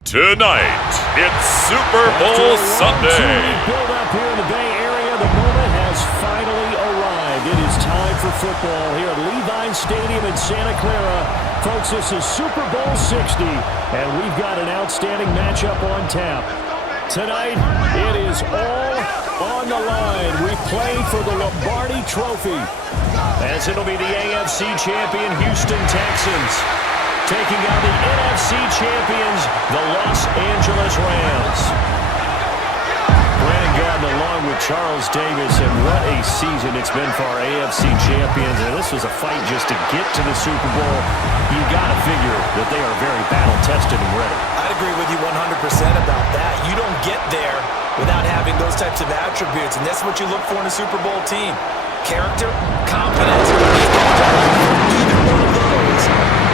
Tonight, it's Super Bowl Sunday. Build up here in the Bay Area. The moment has finally arrived. It is time for football here at Levi Stadium in Santa Clara. Folks, this is Super Bowl 60, and we've got an outstanding matchup on tap. Tonight, it is all on the line. We play for the Lombardi Trophy, as it'll be the AFC champion Houston Texans taking on the NFC champions, the Los Angeles Rams. Brandon Gordon along with Charles Davis, and what a season it's been for our AFC champions. And this was a fight just to get to the Super Bowl. You got to figure that they are very battle-tested and ready. I'd agree with you 100% about that. You don't get there without having those types of attributes, and that's what you look for in a Super Bowl team. Character, confidence, either one of those.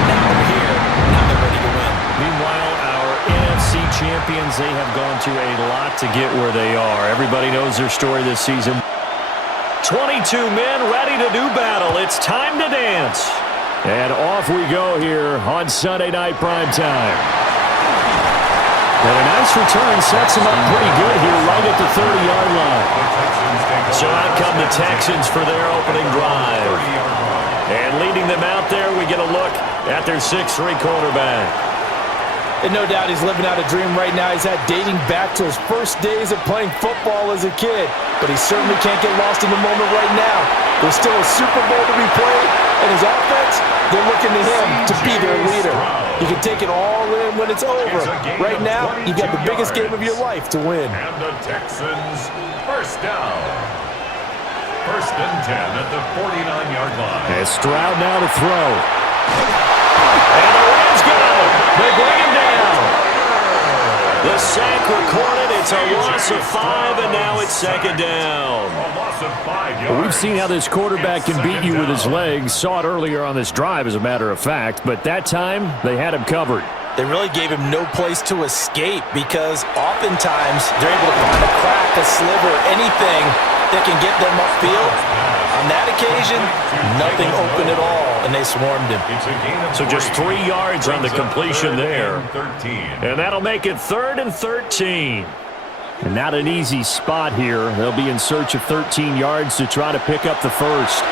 Now they're here. Now they're ready to win. Meanwhile, our NFC champions, they have gone through a lot to get where they are. Everybody knows their story this season. 22 men ready to do battle. It's time to dance. And off we go here on Sunday Night Primetime. And a nice return sets them up pretty good here right at the 30-yard line. So out come the Texans for their opening drive. And leading them out there, we get a look at their 6'3" quarterback. And no doubt he's living out a dream right now. He's had dating back to his first days of playing football as a kid. But he certainly can't get lost in the moment right now. There's still a Super Bowl to be played, and his offense, they're looking to him to be their leader. You can take it all in when it's over. Right now, you've got the biggest game of your life to win. And the Texans, first down. First and 10 at the 49-yard line. And Stroud now to throw. And the Rams got him. They bring him down. The sack recorded. It's a loss of 5, and now it's second down. A loss of 5 yards. We've seen how this quarterback can beat you with his legs. Saw it earlier on this drive, as a matter of fact. But that time, they had him covered. They really gave him no place to escape because oftentimes they're able to find a crack, a sliver, anything that can get them upfield. On that occasion, nothing open at all, and they swarmed him. So just 3 yards on the completion there. And that'll make it 3rd and 13. And not an easy spot here. They'll be in search of 13 yards to try to pick up the first.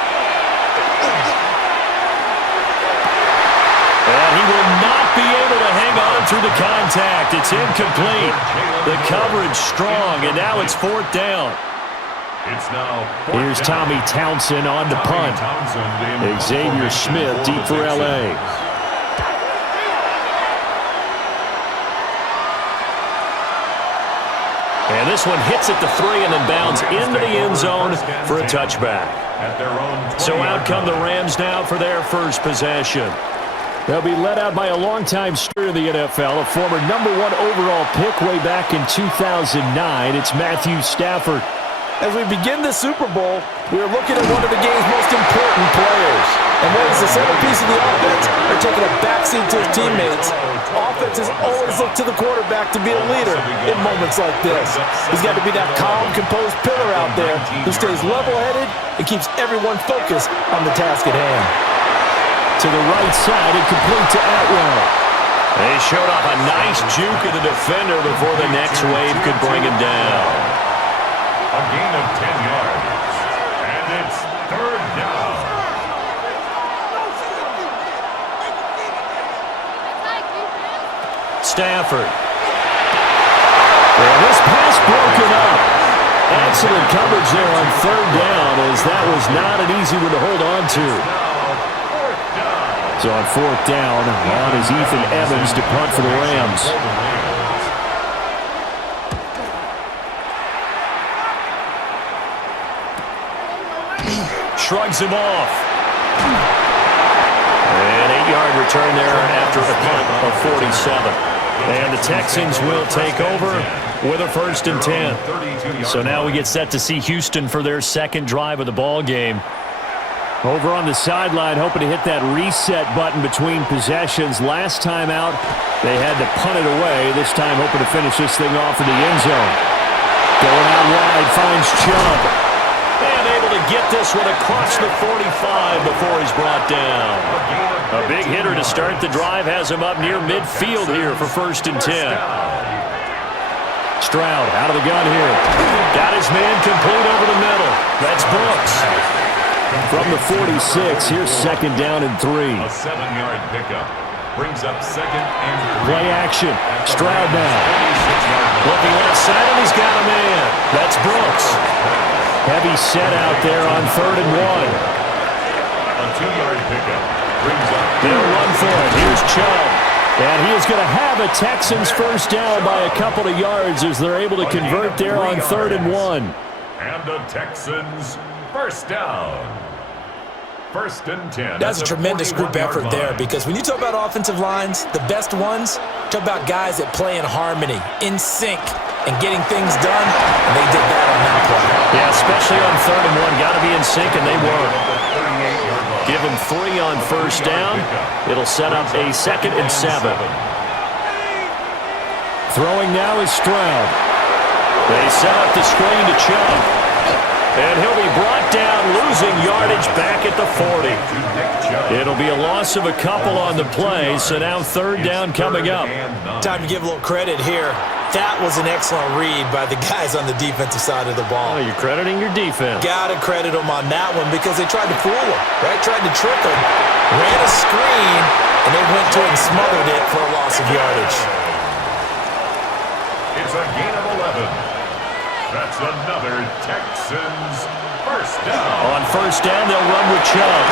And he will not be able to hang on through the contact. It's incomplete. The coverage strong, and now it's 4th down. It's now Here's Tommy Townsend on the punt. Xavier Smith deep for L.A. And this one hits at the 3 and then bounds into the end zone for a touchback. So out come the Rams now for their first possession. They'll be led out by a longtime star in the NFL, a former #1 overall pick way back in 2009. It's Matthew Stafford. As we begin the Super Bowl, we are looking at one of the game's most important players. And when he's the centerpiece of the offense, they're taking a backseat to his teammates. Offenses always look to the quarterback to be a leader in moments like this. He's got to be that calm, composed pillar out there who stays level-headed and keeps everyone focused on the task at hand. To the right side and complete to Atwell. They showed off a nice juke of the defender before the next wave could bring him down. a gain of 10 yards. And it's 3rd down. Stafford. And this pass broken up. Excellent coverage there on 3rd down, as that was not an easy one to hold on to. So on 4th down, on is Ethan Evans to punt for the Rams. Shrugs him off. An 8-yard return there after a punt of 47. And the Texans will take over with a 1st and 10. So now we get set to see Houston for their second drive of the ball game. Over on the sideline, hoping to hit that reset button between possessions. Last time out, they had to punt it away. This time, hoping to finish this thing off in the end zone. Going out wide, finds Chubb. And able to get this one across the 45 before he's brought down. A big hitter to start the drive has him up near midfield here for 1st and 10. Stroud out of the gun here. Got his man complete over the middle. That's Brooks. From the 46, here's 2nd down and 3. A 7-yard pickup. Brings up 2nd and 3. Play action. Stroud now. Looking left side, and he's got a man. That's Brooks. Heavy set out there on 3rd and 1. A 2-yard pickup. Brings up. They'll run for it. Here's Chubb. And he is going to have a Texans 1st down by a couple of yards as they're able to convert there on 3rd and 1. And the Texans 1st down. 1st and 10. That's a tremendous group effort there, because when you talk about offensive lines, the best ones, talk about guys that play in harmony, in sync, and getting things done, and they did that on that play. Yeah, especially on 3rd and 1. Got to be in sync, and they were. Give him 3 on 1st down. It'll set up a 2nd and 7. Throwing now is Stroud. They set up the screen to Chubb. And he'll be brought down, losing yardage back at the 40. It'll be a loss of a couple on the play, so now 3rd down coming up. Time to give a little credit here. That was an excellent read by the guys on the defensive side of the ball. Oh, you're crediting your defense. Got to credit them on that one, because they tried to fool him, right? Tried to trick him. Ran a screen, and they went to it and smothered it for a loss of yardage. It's a gain of 11. That's another Texans 1st down. On 1st down, they'll run with Chubb.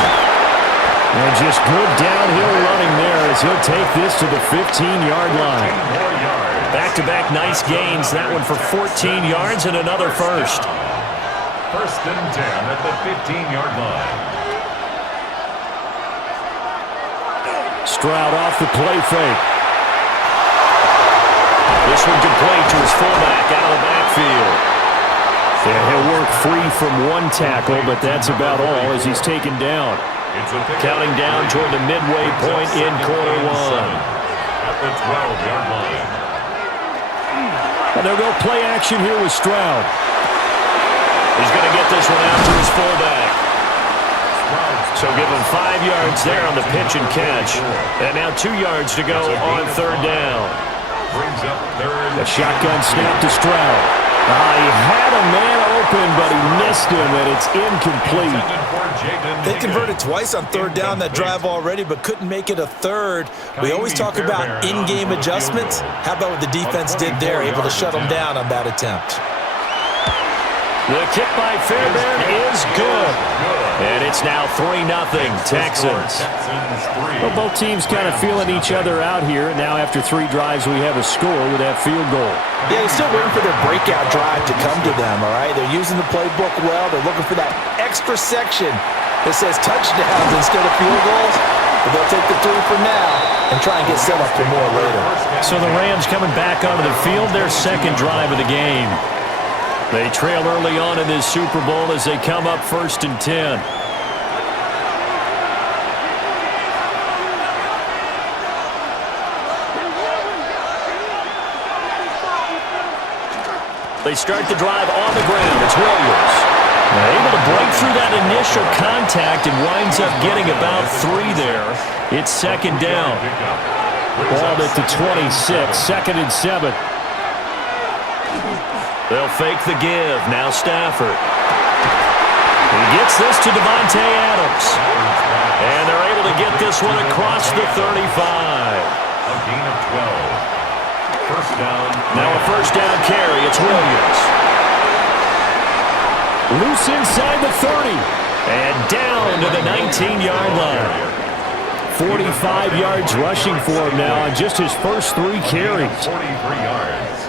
And just good downhill running there as he'll take this to the 15-yard line. Back-to-back nice gains. That one for 14 yards and another 1st. 1st and 10 at the 15-yard line. Stroud off the play fake. This one complete to his fullback out of the backfield. And he'll work free from one tackle, but that's about all as he's taken down. Counting down toward the midway point in quarter 1. At the 12-yard line. And they'll go play action here with Stroud. He's going to get this one out to his fullback. So give him 5 yards there on the pitch and catch. And now 2 yards to go on 3rd down. Brings up 3rd. A shotgun snap to Stroud. He had a man open, but he missed him, and it's incomplete. They converted twice on 3rd down that drive already, but couldn't make it a 3rd. We always talk about in-game adjustments. How about what the defense did there, able to shut them down on that attempt? The kick by Fairbairn is good. And it's now 3-0 Texans. Well, both teams kind of feeling each other out here. Now after 3 drives, we have a score with that field goal. Yeah, they're still waiting for their breakout drive to come to them, all right? They're using the playbook well. They're looking for that extra section that says touchdowns instead of field goals. But they'll take the 3 for now and try and get set up for more later. So the Rams coming back onto the field, their 2nd drive of the game. They trail early on in this Super Bowl as they come up 1st and 10. They start the drive on the ground. It's Williams. They're able to break through that initial contact and winds up getting about 3 there. It's 2nd down. Ball at the 26, 2nd and 7. They'll fake the give. Now Stafford. He gets this to Devontae Adams. And they're able to get this one across the 35. A gain of 12. 1st down. Now a 1st down carry. It's Williams. Loose inside the 30. And down to the 19-yard line. 45 yards rushing for him now on just his first 3 carries. 43 yards.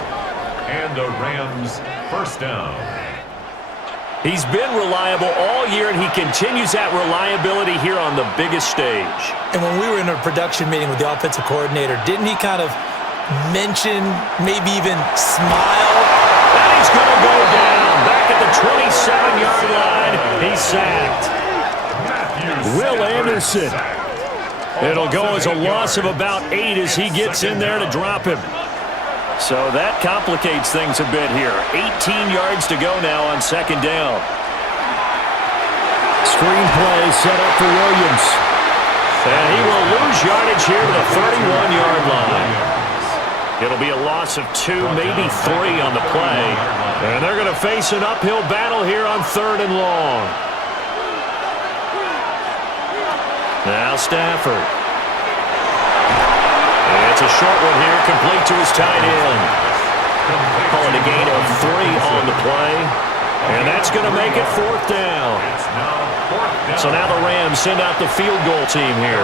And the Rams 1st down. He's been reliable all year, and he continues that reliability here on the biggest stage. And when we were in a production meeting with the offensive coordinator, didn't he kind of mention, maybe even smile? And he's going to go down. Back at the 27-yard line, he's sacked. Will Anderson. It'll go as a loss of about 8 as he gets in there to drop him. So that complicates things a bit here. 18 yards to go now on 2nd down. Screenplay set up for Williams. And he will lose yardage here to the 31-yard line. It'll be a loss of 2, maybe 3 on the play. And they're going to face an uphill battle here on 3rd and long. Now Stafford. It's a short one here, complete to his tight end. Calling a gain of 3 on the play. And that's going to make it 4th down. So now the Rams send out the field goal team here.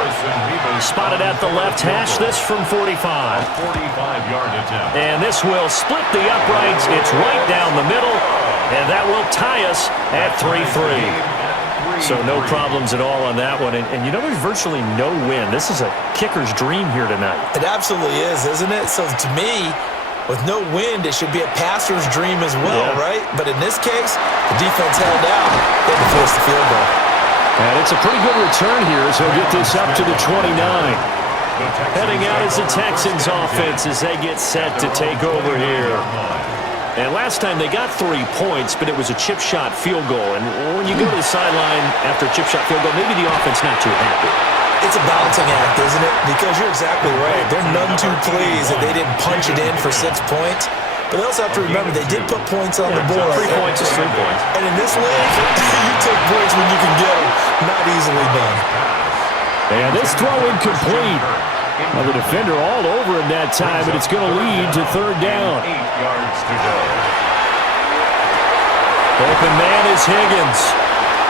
Spotted at the left hash, this from 45. 45-yard attempt. And this will split the uprights. It's right down the middle. And that will tie us at 3-3. So no problems at all on that one. And you know there's virtually no win. This is a kicker's dream here tonight. It absolutely is, isn't it? So to me, with no wind, it should be a passer's dream as well, right? But in this case, the defense held out. They had to force the field goal. And it's a pretty good return here as he'll get this up to the 29. Heading out is the Texans offense as they get set to take over here. And last time they got 3 points, but it was a chip shot field goal. And when you go to the sideline after a chip shot field goal, maybe the offense not too happy. It's a balancing act, isn't it? Because you're exactly right. They're none too pleased that they didn't punch it in for 6 points. But they also have to remember they did put points on the board. 3 points is 3 points. And in this league, you take points when you can get them. Not easily done. And this throw incomplete. Well, the defender all over him that time, but it's going to lead to 3rd down. 8 yards to go. Open man is Higgins.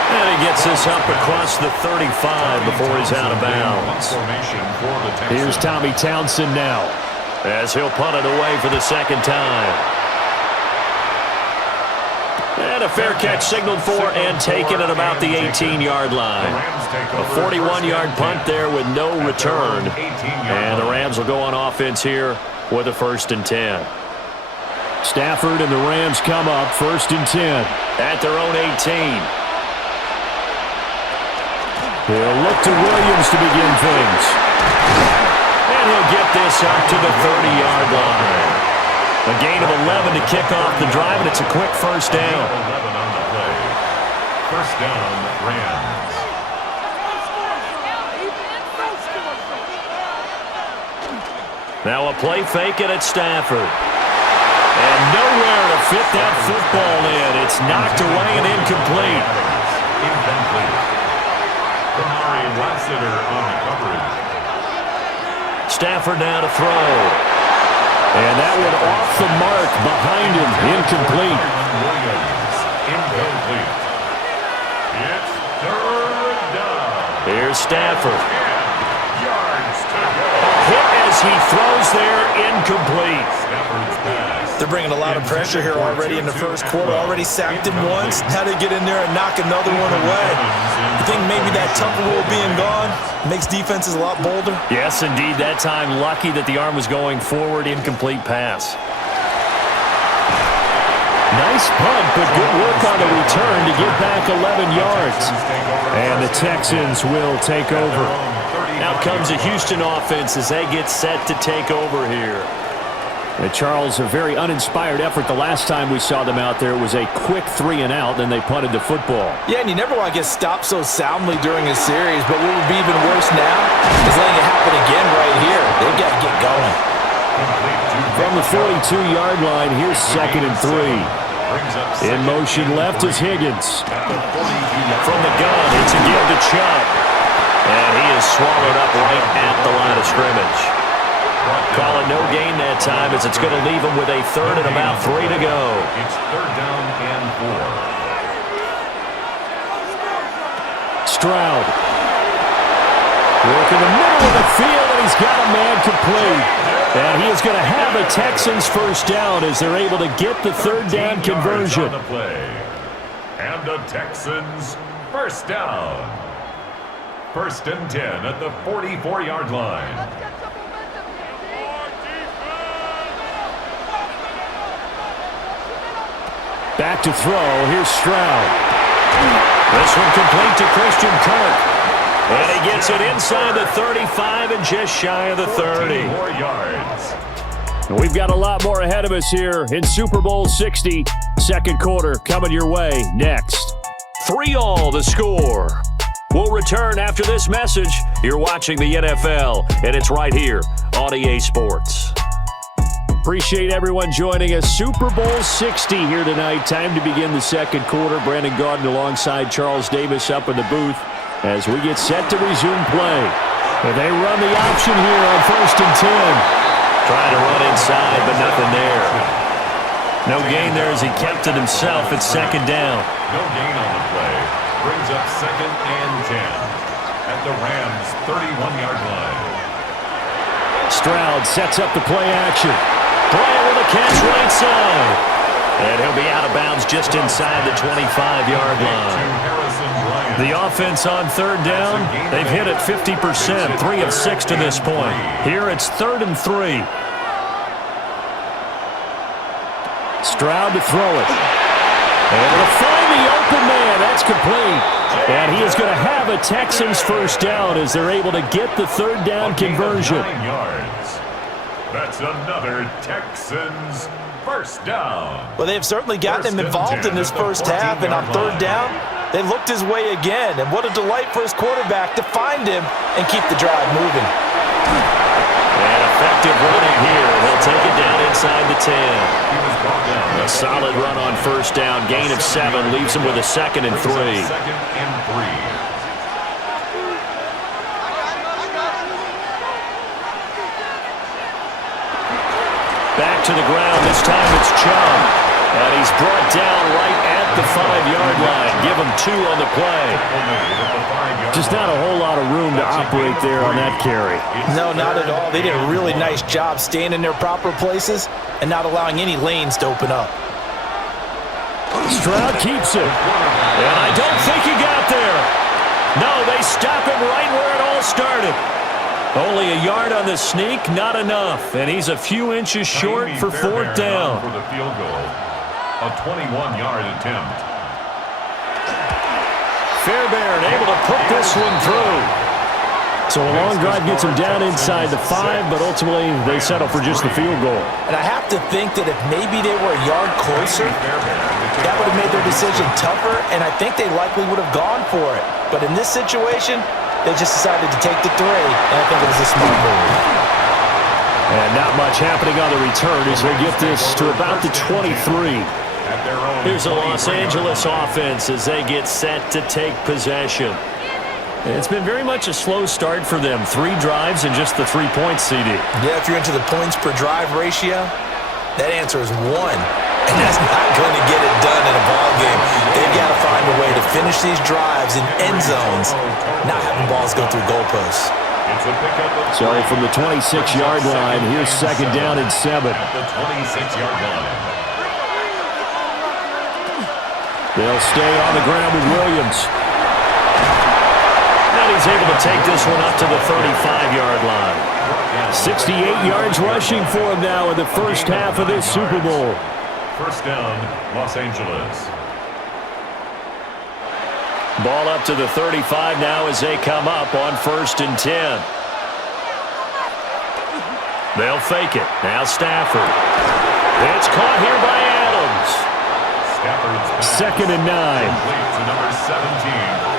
And he gets this up across the 35 before he's out of bounds. Here's Tommy Townsend now, as he'll punt it away for the 2nd time. And a fair catch signaled for and taken at about the 18-yard line. A 41-yard punt there with no return. And the Rams will go on offense here with a 1st and 10. Stafford and the Rams come up 1st and 10 at their own 18. He'll look to Williams to begin things. And he'll get this up to the 30-yard line. A gain of 11 to kick off the drive, and it's a quick 1st down. 11 on the play. 1st down, Rams. Now a play fake it at Stafford. And nowhere to fit that football in. It's knocked away and incomplete. Incomplete. Lassiter on the coverage. Stafford now to throw. And that one off the mark behind him. Incomplete. Williams. Incomplete. It's 3rd down. Here's Stafford. 10 yards to go. Hit as he throws there. Incomplete. Stafford's pass. They're bringing a lot of pressure here already in the 1st quarter. Already sacked him once. Now they get in there and knock another one away. You think maybe that Tucker rule being gone makes defenses a lot bolder? Yes, indeed. That time, lucky that the arm was going forward. Incomplete pass. Nice punt, but good work on the return to get back 11 yards. And the Texans will take over. Out comes the Houston offense as they get set to take over here. Charles, a very uninspired effort the last time we saw them out there. It was a quick 3 and out, then they punted the football. Yeah, and you never want to get stopped so soundly during a series, but what would be even worse now is letting it happen again right here. They've got to get going. From the 42-yard line, here's 2nd and 3. In motion left is Higgins. From the gun, it's again to Chubb. And he is swallowed up right at the line of scrimmage. Call it no gain that time as it's going to leave him with a 3rd and about 3 to go. It's 3rd down and 4. Stroud. Work in the middle of the field, and he's got a man complete. And he is going to have a Texans 1st down as they're able to get the 3rd down conversion. On the play. And the Texans 1st down. 1st and 10 at the 44-yard line. Back to throw. Here's Stroud. This one complete to Christian Kirk. And he gets it inside the 35 and just shy of the 30. more yards. We've got a lot more ahead of us here in Super Bowl 60. 2nd quarter coming your way next. 3-3 the score. We'll return after this message. You're watching the NFL, and it's right here on EA Sports. Appreciate everyone joining us. Super Bowl 60 here tonight. Time to begin the second quarter. Brandon Gaudin alongside Charles Davis up in the booth as we get set to resume play. And they run the option here on 1st and 10. Trying to run inside, but nothing there. No gain there as he kept it himself at 2nd down. No gain on the play. Brings up 2nd and 10 at the Rams' 31-yard line. Stroud sets up the play action. Bryant with a catch right side. And he'll be out of bounds just inside the 25-yard line. The offense on 3rd down, they've hit it 50%, 3 of 6 to this point. Here it's 3rd and 3. Stroud to throw it. Able to find the open man. That's complete. And he is going to have a Texans first down as they're able to get the 3rd down conversion. 9 yards. That's another Texans first down. Well, they've certainly gotten him involved in this first half, and on 3rd down, they looked his way again. And what a delight for his quarterback to find him and keep the drive moving. And effective running here. He'll take it down inside the 10. A solid run on 1st down. Gain of 7 leaves him with a 2nd and 3. 2nd and 3. Back to the ground. This time it's Chubb. And he's brought down right at the 5-yard line. Give him 2 on the play. Just not a whole lot of room to operate there on that carry. No, not at all. They did a really nice job staying in their proper places and not allowing any lanes to open up. Stroud keeps it. And I don't think he got there. No, they stop him right where it all started. Only a yard on the sneak, not enough. And he's a few inches short for 4th down. For the field goal, a 21-yard attempt. Fairbairn able to put this one through. So a long drive gets him down inside the 5, but ultimately they settle for just the field goal. And I have to think that if maybe they were a yard closer, that would have made their decision tougher, and I think they likely would have gone for it. But in this situation, they just decided to take the 3, and I think it was a smart move. And not much happening on the return as they get this to about the 23. Here's the Los Angeles offense as they get set to take possession. It's been very much a slow start for them. 3 drives and just the 3 points, CD. Yeah, if you're into the points per drive ratio, that answer is 1. And that's not going to get it done in a ball game. They've got to find a way to finish these drives in end zones, not having balls go through goalposts. So from the 26-yard line, here's 2nd down and 7. At the 26-yard line. They'll stay on the ground with Williams. And he's able to take this one up to the 35-yard line. 68 yards rushing for him now in the first half of this Super Bowl. First down, Los Angeles. Ball up to the 35 now as they come up on 1st and 10. They'll fake it. Now Stafford. It's caught here by Adams. 2nd and 9. Complete to number 17,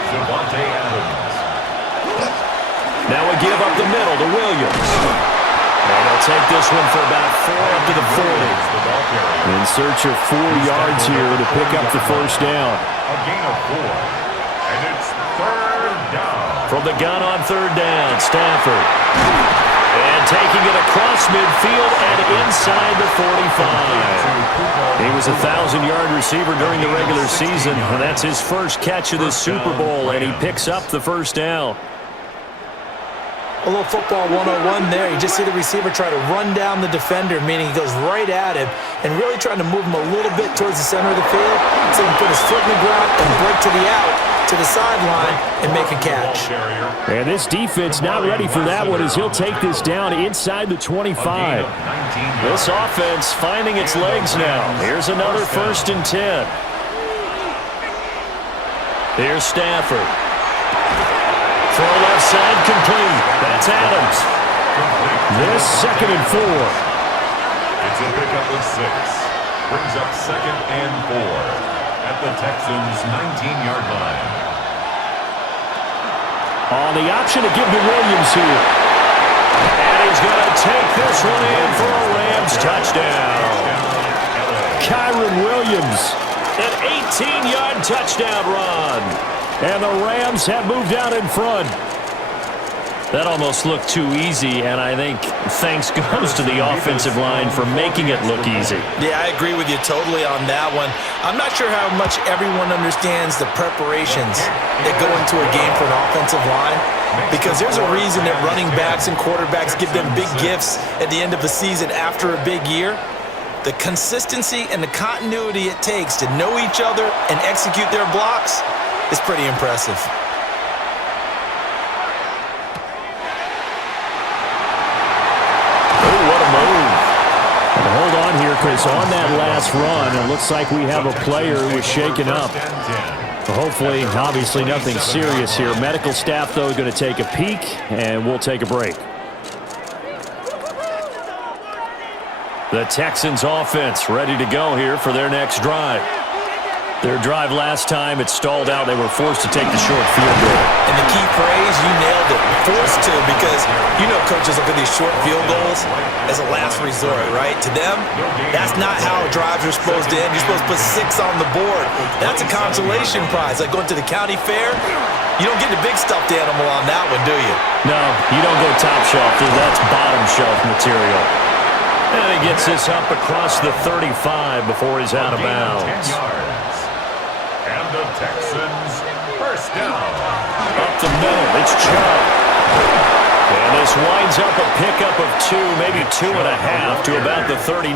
Devontae Adams. Now we give up the middle to Williams. And they'll take this one for about 4 up to the 40. In search of 4 yards here to pick up the first down. A gain of 4. And it's 3rd down. From the gun on 3rd down, Stafford. And taking it across midfield and inside the 45. He was a 1,000-yard receiver during the regular season, and that's his first catch of this Super Bowl, and he picks up the first down. A little football 101 there. You just see the receiver try to run down the defender, meaning he goes right at him and really trying to move him a little bit towards the center of the field so he can put his foot in the ground and break to the out, to the sideline, and make a catch. And this defense not ready for that one as he'll take this down inside the 25. This offense finding its legs now. Here's another 1st and 10. Here's Stafford. Throw left side complete. That's Adams. This 2nd and 4. It's a pickup of 6. Brings up 2nd and 4. at the Texans' 19-yard line. On the option to give to Williams here. And he's going to take this one in for a Rams touchdown. Kyron Williams, an 18-yard touchdown run. And the Rams have moved out in front. That almost looked too easy, and I think thanks goes to the offensive line for making it look easy. Yeah, I agree with you totally on that one. I'm not sure how much everyone understands the preparations that go into a game for an offensive line, because there's a reason that running backs and quarterbacks give them big gifts at the end of the season after a big year. The consistency and the continuity it takes to know each other and execute their blocks is pretty impressive. Hold on here, Chris. On that last run, it looks like we have a player who is shaken up. Hopefully, obviously nothing serious here. Medical staff, though, going to take a peek, and we'll take a break. The Texans offense ready to go here for their next drive. Their drive last time, it stalled out. They were forced to take the short field goal. And the key phrase, you nailed it, forced to, because you know coaches look at these short field goals as a last resort, right? To them, that's not how drives are supposed to end. You're supposed to put 6 on the board. That's a consolation prize. Like going to the county fair, you don't get the big stuffed animal on that one, do you? No, you don't go top shelf. That's bottom shelf material. And he gets this up across the 35 before he's out of bounds. And the Texans first down. Up the middle, it's Chubb. And this winds up a pickup of 2, maybe 2.5 to about the 39.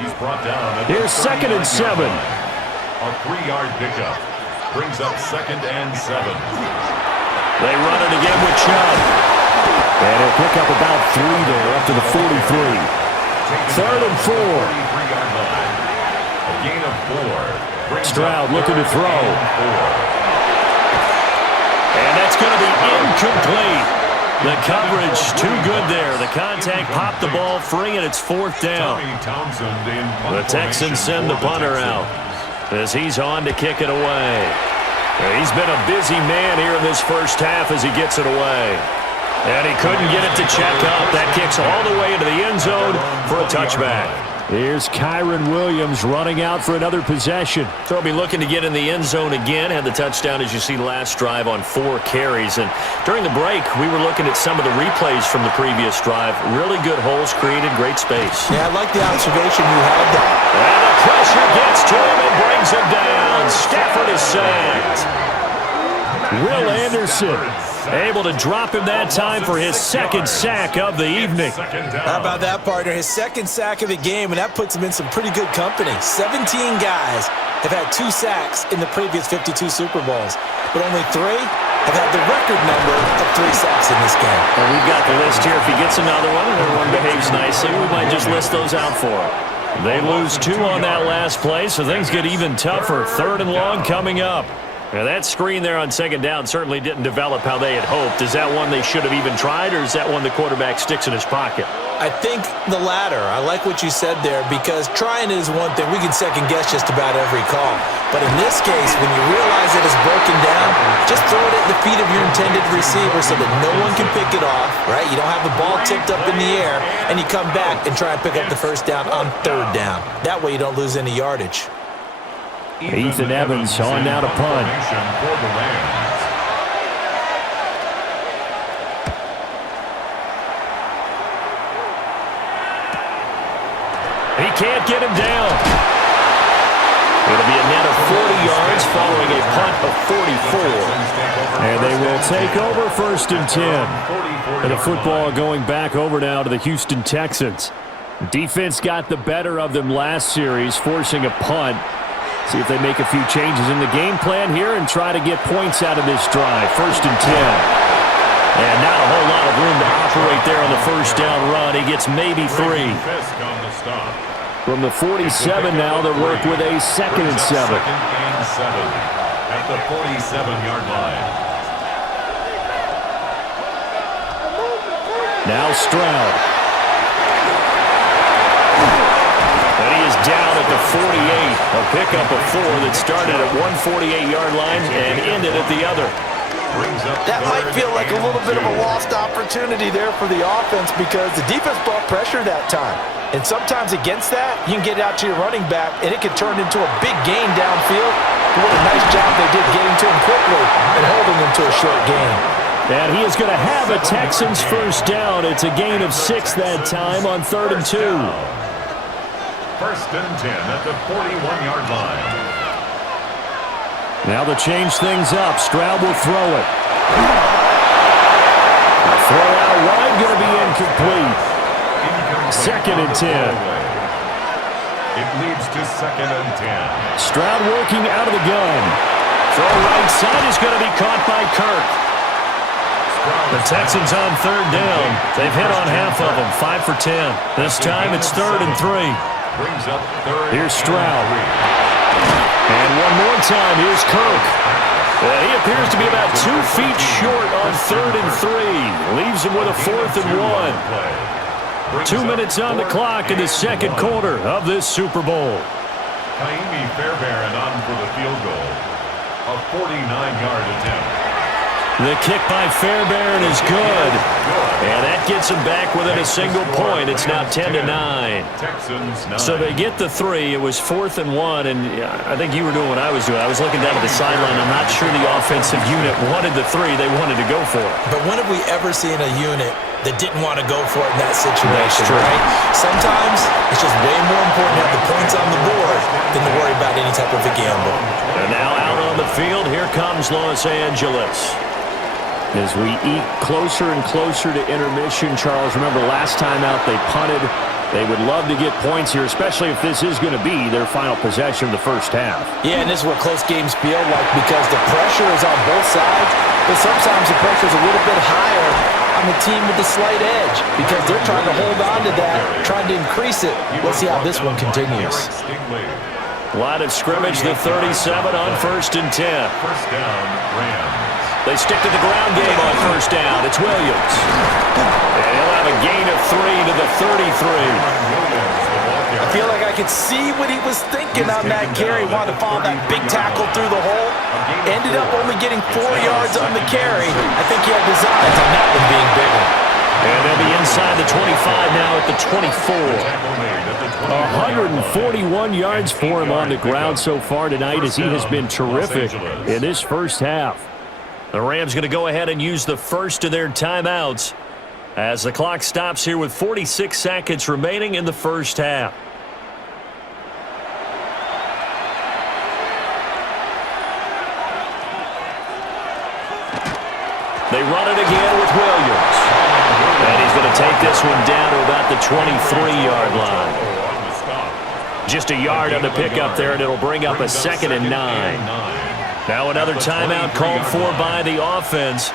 He's brought down. Here's 2nd and 7. A 3-yard pickup brings up 2nd and 7. They run it again with Chubb. And he'll pick up about 3 there, up to the 43. 3rd and 4. A gain of 4. Stroud looking to throw. And that's going to be incomplete. The coverage too good there. The contact popped the ball free, and it's 4th down. The Texans send the punter out as he's on to kick it away. He's been a busy man here in this first half as he gets it away. And he couldn't get it to check up. That kicks all the way into the end zone for a touchback. Here's Kyron Williams running out for another possession. So he'll be looking to get in the end zone again. Had the touchdown, as you see, last drive on 4 carries. And during the break, we were looking at some of the replays from the previous drive. Really good holes created, great space. Yeah, I like the observation you had there. And the pressure gets to him and brings him down. Stafford is sacked. Will Anderson able to drop him that time for his 2nd sack of the evening. How about that, partner? His 2nd sack of the game, and that puts him in some pretty good company. 17 guys have had 2 sacks in the previous 52 Super Bowls, but only 3 have had the record number of 3 sacks in this game. And we've got the list here. If he gets another one and everyone behaves nicely, we might just list those out for him. They lose 2 on that last play, so things get even tougher. 3rd and long coming up. Now that screen there on 2nd down certainly didn't develop how they had hoped. Is that one they should have even tried, or is that one the quarterback sticks in his pocket? I think the latter. I like what you said there, because trying it is one thing. We can second-guess just about every call. But in this case, when you realize that it's broken down, just throw it at the feet of your intended receiver so that no one can pick it off, right? You don't have the ball tipped up in the air, and you come back and try and pick up the 1st down on 3rd down. That way you don't lose any yardage. Ethan Evans on now to punt. He can't get him down. It'll be a net of 40 yards following a punt of 44. And they will take over 1st and 10. And the football going back over now to the Houston Texans. Defense got the better of them last series, forcing a punt. See if they make a few changes in the game plan here and try to get points out of this drive. 1st and 10. And not a whole lot of room to operate there on the 1st down run. He gets maybe 3. From the 47 now, they'll work with a 2nd and 7. At the 47-yard line. Now Stroud. And he is down at the 48. A pickup of 4 that started at one 48-yard line and ended at the other. That might feel like a little bit of a lost opportunity there for the offense because the defense brought pressure that time. And sometimes against that, you can get it out to your running back, and it can turn into a big gain downfield. What a nice job they did getting to him quickly and holding him to a short gain. And he is going to have a Texans first down. It's a gain of 6 that time on 3rd and 2. First and 10 at the 41-yard line. Now to change things up, Stroud will throw it. The throw out wide going to be incomplete. 2nd and 10. It leads to 2nd and 10. Stroud working out of the gun. Throw right side is going to be caught by Kirk. The Texans on 3rd down. They've hit on half of them, 5 for 10. This time it's 3rd and 3. Here's Stroud. And one more time, here's Kirk. He appears to be about 2 feet short on 3rd and 3. Leaves him with a 4th and 1. 2 minutes on the clock in the second quarter of this Super Bowl. Kaimi Fairbairn on for the field goal. A 49-yard attempt. The kick by Fairbairn is good. And that gets him back within a single point. It's now 10-9. So they get the 3. It was 4th and 1, and I think you were doing what I was doing. I was looking down at the sideline. I'm not sure the offensive unit wanted the 3. They wanted to go for it. But when have we ever seen a unit that didn't want to go for it in that situation, true. right? Sometimes it's just way more important to have the points on the board than to worry about any type of a gamble. And now out on the field, here comes Los Angeles. As we eat closer and closer to intermission, Charles, remember last time out they punted. They would love to get points here, especially if this is going to be their final possession of the first half. Yeah, and this is what close games feel like because the pressure is on both sides, but sometimes the pressure is a little bit higher on the team with the slight edge because they're trying to hold on to that, trying to increase it. Let's see how this one continues. Line of scrimmage, the 37 on 1st and 10. First down, Rams. They stick to the ground game on 1st down. It's Williams. And he'll have a gain of 3 to the 33. I feel like I could see what he was thinking on that carry. Wanted to follow that big tackle through the hole. Ended up only getting 4 yards on the carry. I think he had designs on that one being bigger. And they'll be inside the 25 now at the 24. 141 yards for him on the ground so far tonight as he has been terrific in this first half. The Rams going to go ahead and use the first of their timeouts as the clock stops here with 46 seconds remaining in the first half. They run it again with Williams. And he's going to take this one down to about the 23-yard line. Just a yard on the pickup there, and it'll bring up a 2nd and 9. Now another timeout called for by the offense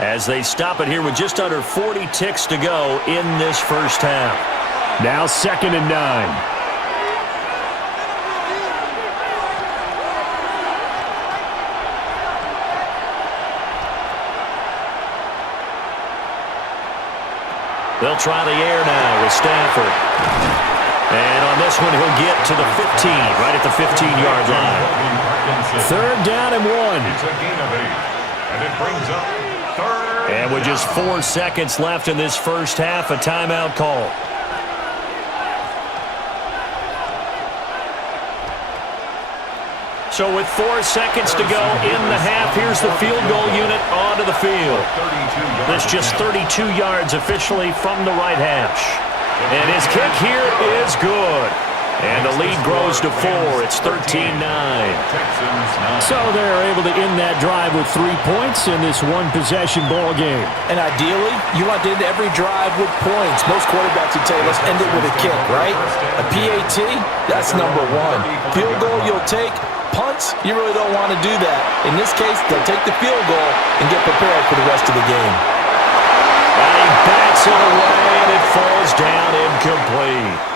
as they stop it here with just under 40 ticks to go in this first half. Now 2nd and 9. They'll try the air now with Stafford. And on this one, he'll get to the 15, right at the 15-yard line. 3rd down and 1. It's a gain of 8, and it brings up 3rd. And with just 4 seconds left in this first half, a timeout call. So with 4 seconds to go in the half, here's the field goal unit onto the field. This just 32 yards officially from the right hash. And his kick here is good. And the lead grows to 4. It's 13-9. So they're able to end that drive with 3 points in this one-possession ball game. And ideally, you want to end every drive with points. Most quarterbacks would tell you, let's end it with a kick, right? A PAT, that's number 1. Field goal you'll take. Punts, you really don't want to do that. In this case, they'll take the field goal and get prepared for the rest of the game. And he bats it away, and it falls down incomplete.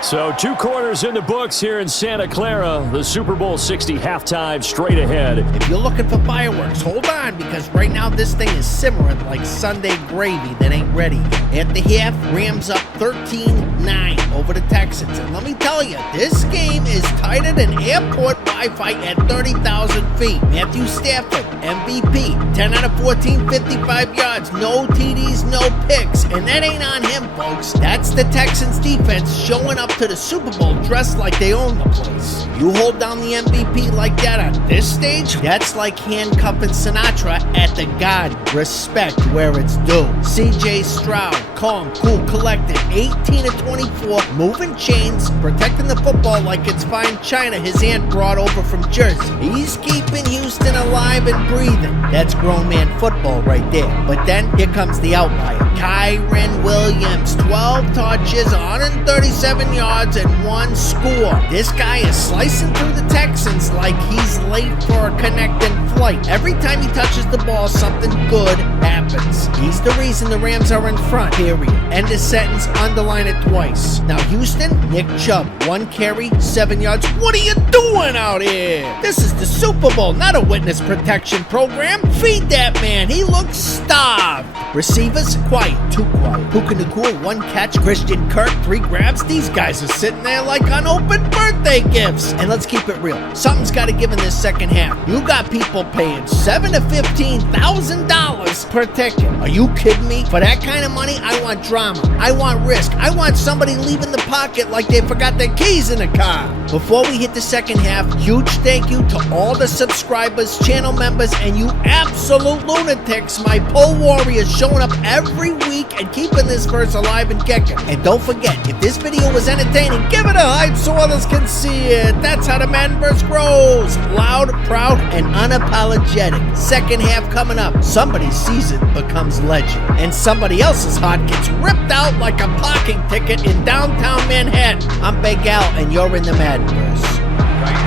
So 2 quarters in the books here in Santa Clara. The Super Bowl 60 halftime straight ahead. If you're looking for fireworks, hold on, because right now this thing is simmering like Sunday gravy that ain't ready. At the half, Rams up 13-9 over the Texans. And let me tell you, this game is tighter than airport Wi-Fi at 30,000 feet. Matthew Stafford, MVP, 10 out of 14, 55 yards, no TDs, no picks. And that ain't on him, folks. That's the Texans defense showing up to the Super Bowl dressed like they own the place. You hold down the MVP like that on this stage, that's like handcuffing Sinatra at the Garden. Respect where it's due. CJ Stroud, calm, cool, collected, 18 of 24, moving chains, protecting the football like it's fine china his aunt brought over from Jersey. He's keeping Houston alive and breathing. That's grown man football right there. But then here comes the outlier. Kyren Williams, 12 touches, 137 yards, and 1 score. This guy is slicing through the Texans like he's late for a connecting flight. Every time he touches the ball, something good happens. He's the reason the Rams are in front, period. End of sentence, underline it twice. Now Houston, Nick Chubb, 1 carry, 7 yards. What are you doing out here? This is the Super Bowl, not a witness protection program. Feed that man, he looks starved. Receivers, quiet, too quiet. Puka Nacua, 1 catch. Christian Kirk, 3 grabs. These guys are sitting there like unopened birthday gifts. And let's keep it real. Something's got to give in this second half. You got people paying $7,000 to $15,000 per ticket. Are you kidding me? For that kind of money, I want drama. I want risk. I want somebody leaving the pocket like they forgot their keys in the car. Before we hit the second half, huge thank you to all the subscribers, channel members, and you absolute lunatics, my poll warriors showing up every week and keeping this verse alive and kicking. And don't forget, if this video was entertaining, give it a hype so others can see it. That's how the Madden verse grows. Loud, proud, and unapologetic. Second half coming up. Somebody's season becomes legend, and somebody else's heart gets ripped out like a parking ticket in downtown Manhattan. I'm Big Al, and you're in the Madden verse.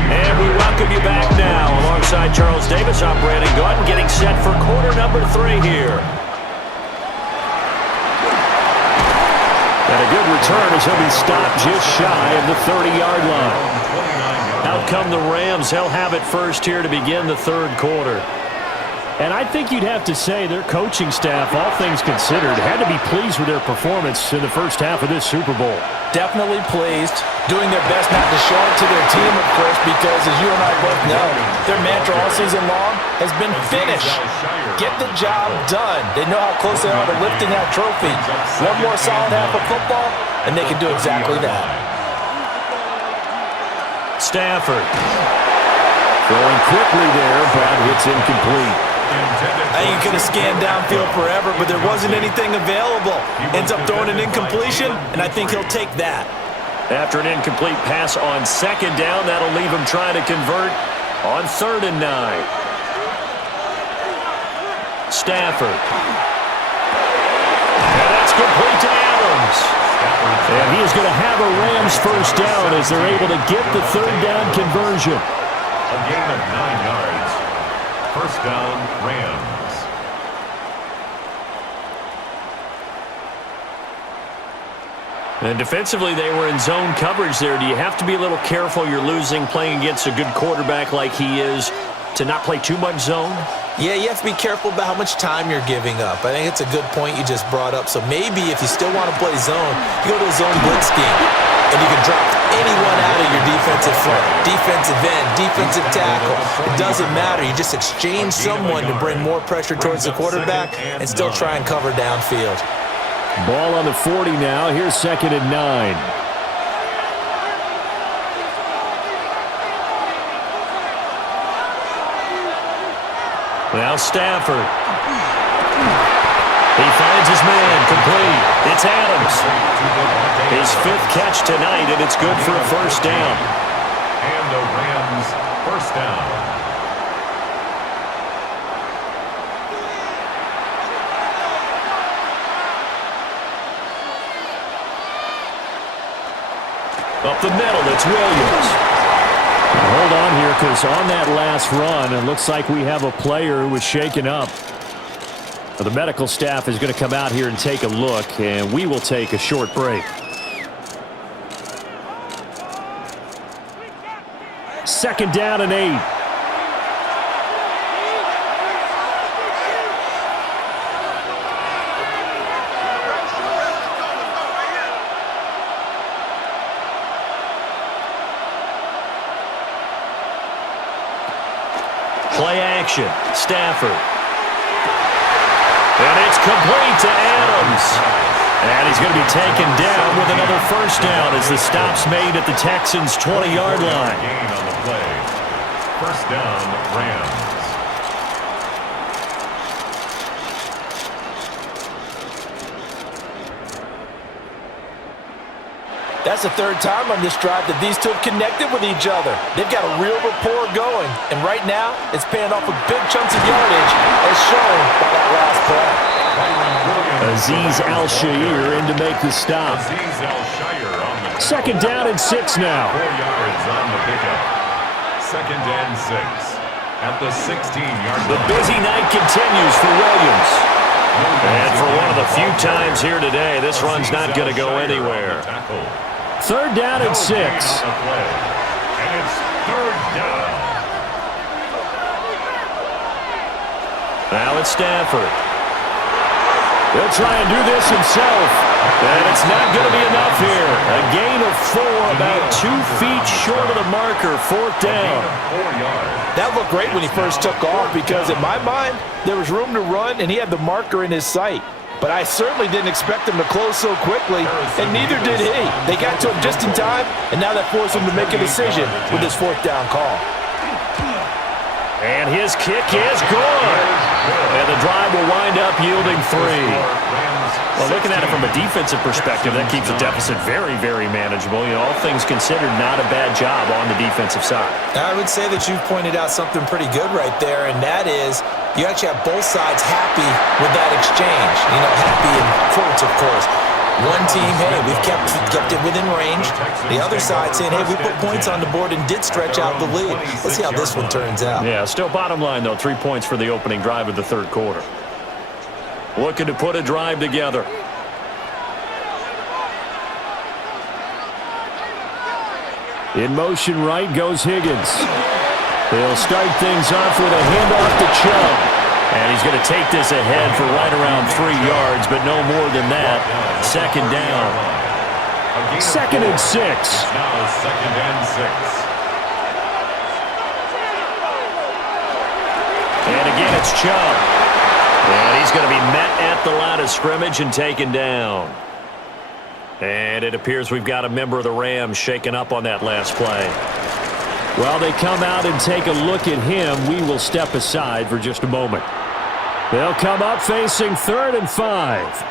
And we welcome you back now. Alongside Charles Davis, I'm Brandon Gordon, getting set for quarter number 3 here. And a good return as he'll be stopped just shy of the 30-yard line. Out come the Rams. They'll have it first here to begin the 3rd quarter. And I think you'd have to say their coaching staff, all things considered, had to be pleased with their performance in the first half of this Super Bowl. Definitely pleased, doing their best not to show it to their team, of course, because as you and I both know, their mantra all season long has been finish. Get the job done. They know how close they are to lifting that trophy. One more solid half of football, and they can do exactly that. Stafford throwing quickly there, but it's incomplete. I think he could have scanned downfield forever, but there wasn't anything available. Ends up throwing an incompletion, and I think he'll take that. After an incomplete pass on 2nd down, that'll leave him trying to convert on 3rd and 9. Stafford. And that's complete to Adams. And he is going to have a Rams first down as they're able to get the 3rd down conversion. A gain of 9 yards. First down, Rams. And defensively, they were in zone coverage there. Do you have to be a little careful? You're losing, playing against a good quarterback like he is, to not play too much zone? Yeah, you have to be careful about how much time you're giving up. I think it's a good point you just brought up. So maybe if you still want to play zone, you go to a zone blitz scheme, and you can drop anyone out of your defensive front, defensive end, defensive tackle. It doesn't matter. You just exchange someone to bring more pressure towards the quarterback and still try and cover downfield. Ball on the 40 now. Here's 2nd and 9. Now Stafford. He finds his man, complete. It's Adams. His 5th catch tonight, and it's good for a first down. And the Rams first down. Up the middle, it's Williams. Hold on here, because on that last run, it looks like we have a player who was shaken up. The medical staff is going to come out here and take a look, and we will take a short break. 2nd down and 8. Play action. Stafford. And it's complete to Adams. And he's going to be taken down with another 1st down as the stop's made at the Texans' 20-yard line. Gain on the play. 1st down, Rams. That's the 3rd time on this drive that these two have connected with each other. They've got a real rapport going, and right now it's paying off with big chunks of yardage, as shown by that last play. Azeez Al-Shaair in to make the stop. Azeez Al-Shaair on the 2nd down and 6 now. 4 yards on the pickup. 2nd and 6 at the 16-yard line. The busy night continues for Williams. And for one of the few times here today, this run's not going to go anywhere. 3rd down and 6. And it's 3rd down. Now it's Stafford. He'll try and do this himself. And it's not going to be enough here. A gain of 4, about 2 feet short of the marker. 4th down. 4 yards. That looked great when he first took off because, in my mind, there was room to run and he had the marker in his sight. But I certainly didn't expect him to close so quickly, and neither did he. They got to him just in time, and now that forced him to make a decision with his 4th down call. And his kick is good. And the drive will wind up yielding 3. Well, looking at it from a defensive perspective, that keeps the deficit very, very manageable. You know, all things considered, not a bad job on the defensive side. I would say that you've pointed out something pretty good right there, and that is you actually have both sides happy with that exchange. You know, happy in quotes, of course. One team, hey, we've kept it within range. The other side saying, hey, we put points on the board and did stretch out the lead. Let's see how this one turns out. Yeah, still bottom line, though, 3 points for the opening drive of the 3rd quarter. Looking to put a drive together. In motion right goes Higgins. He'll start things off with a handoff to Chubb. And he's going to take this ahead for right around 3 yards, but no more than that. 2nd down. 2nd and 6. Now 2nd and 6. And again, it's Chubb. And he's going to be met at the line of scrimmage and taken down. And it appears we've got a member of the Rams shaken up on that last play. While they come out and take a look at him, we will step aside for just a moment. They'll come up facing 3rd and 5.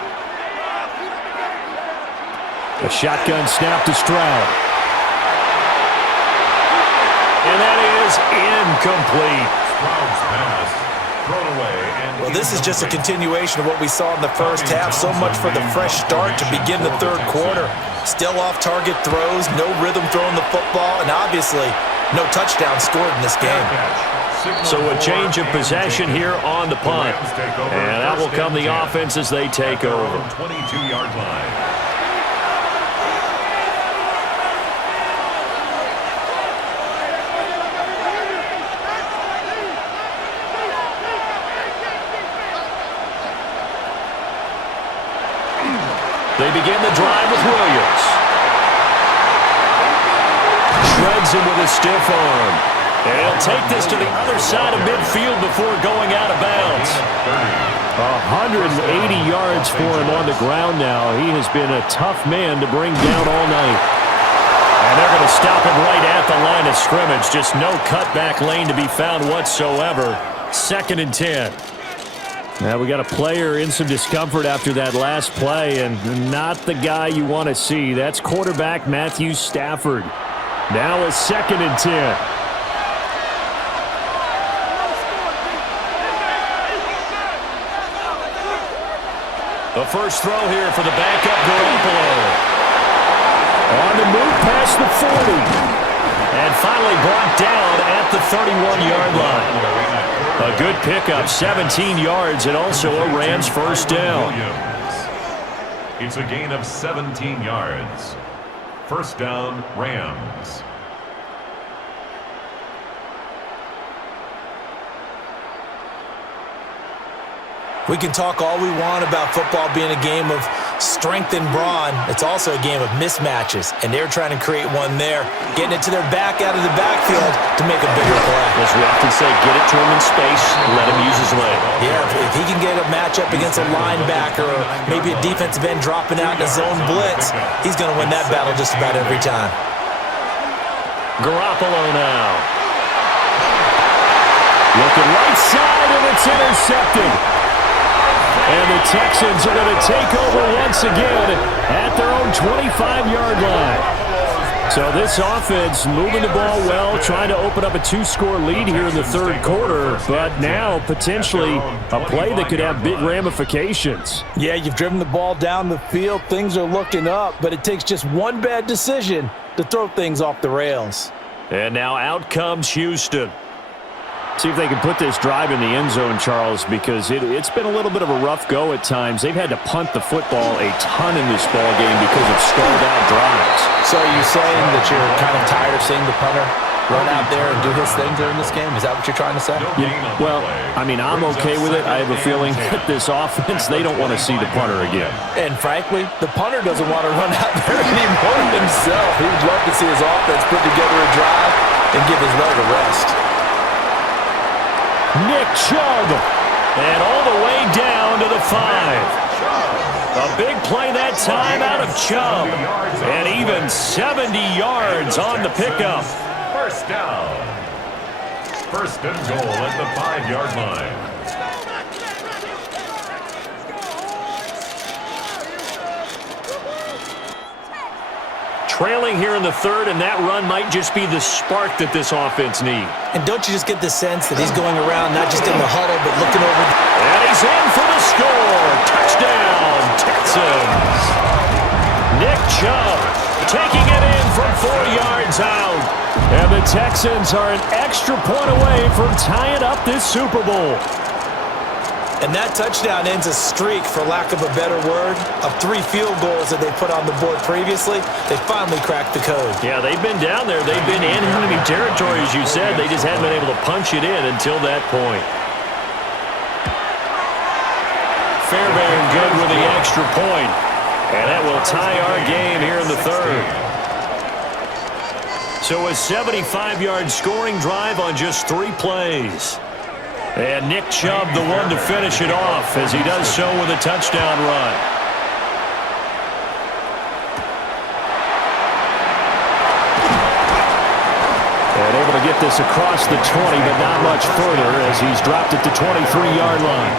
A shotgun snap to Stroud. And that is incomplete. Stroud's pass thrown away. Well, this is just a continuation of what we saw in the first half. So much for the fresh start to begin the 3rd quarter. Still off-target throws, no rhythm throwing the football, and obviously no touchdown scored in this game. So a change of possession here on the punt. And that will come the offense as they take over. 22-yard line. They begin the drive with Williams. Shreds him with a stiff arm. And he'll take this to the other side of midfield before going out of bounds. 180 yards for him on the ground now. He has been a tough man to bring down all night. And they're going to stop him right at the line of scrimmage. Just no cutback lane to be found whatsoever. 2nd and 10. Now we got a player in some discomfort after that last play, and not the guy you want to see. That's quarterback Matthew Stafford. Now a 2nd and 10. The first throw here for the backup Garoppolo. On the move past the 40. And finally brought down at the 31-yard line. A good pickup, 17 yards, and also a Rams 1st down. It's a gain of 17 yards. 1st down, Rams. We can talk all we want about football being a game of strength and brawn. It's also a game of mismatches, and they're trying to create one there, getting it to their back out of the backfield to make a bigger play. As we often say, get it to him in space, let him use his leg. Yeah, if he can get a matchup against a linebacker or maybe a defensive end dropping out in a zone blitz, he's going to win that battle just about every time. Garoppolo now. Looking right side, and it's intercepted. And the Texans are going to take over once again at their own 25-yard line. So this offense moving the ball well, trying to open up a 2-score lead here in the third quarter, but now potentially a play that could have big ramifications. Yeah, you've driven the ball down the field. Things are looking up, but it takes just one bad decision to throw things off the rails. And now out comes Houston. See if they can put this drive in the end zone, Charles, because it's been a little bit of a rough go at times. They've had to punt the football a ton in this ball game because of stalled-out drives. So are you saying that you're kind of tired of seeing the punter run out there and do his thing during this game? Is that what you're trying to say? Yeah, well, I mean, I'm okay with it. I have a feeling that this offense, they don't want to see the punter again. And frankly, the punter doesn't want to run out there anymore himself. He would love to see his offense put together a drive and give his leg a rest. Nick Chubb, and all the way down to the 5. A big play that time out of Chubb, and even 70 yards on the pickup. First down. First and goal at the 5-yard line. Trailing here in the third, and that run might just be the spark that this offense needs. And don't you just get the sense that he's going around not just in the huddle, but looking over? And he's in for the score. Touchdown, Texans. Nick Chubb taking it in from 4 yards out. And the Texans are an extra point away from tying up this Super Bowl. And that touchdown ends a streak, for lack of a better word, of 3 field goals that they put on the board previously. They finally cracked the code. Yeah, they've been down there. They've been in enemy territory, as you said. They just hadn't been able to punch it in until that point. Fairbairn good with the extra point. And that will tie our game here in the third. So a 75-yard scoring drive on just 3 plays. And Nick Chubb, the one to finish it off, as he does so with a touchdown run. And able to get this across the 20, but not much further, as he's dropped it to 23-yard line.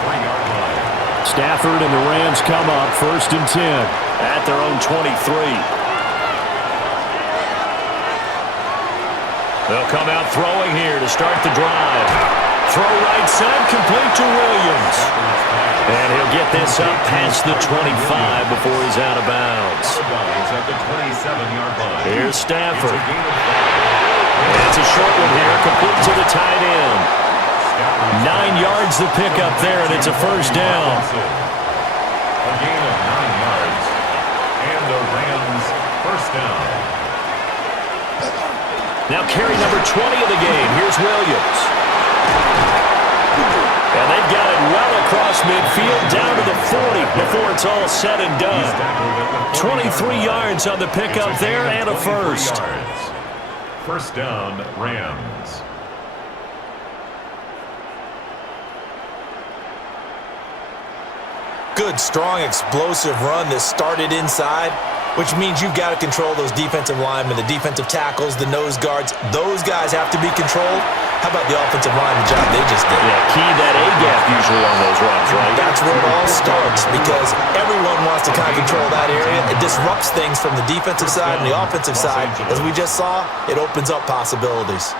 Stafford and the Rams come up first and 10 at their own 23. They'll come out throwing here to start the drive. Throw right side, complete to Williams. And he'll get this up past the 25 before he's out of bounds. Here's Stafford. And it's a short one here, complete to the tight end. 9 yards the pickup there, and it's a first down. A gain of 9 yards. And the Rams first down. Now carry number 20 of the game. Here's Williams. And they've got it well across midfield, down to the 40 before it's all said and done. 23 yards on the pickup there and a first. First down, Rams. Good, strong, explosive run that started inside, which means you've got to control those defensive linemen, the defensive tackles, the nose guards. Those guys have to be controlled. How about the offensive line, the job they just did? Yeah, key that A-gap usually on those runs, right? That's where it all starts, because everyone wants to kind of control that area. It disrupts things from the defensive side and the offensive side. As we just saw, it opens up possibilities.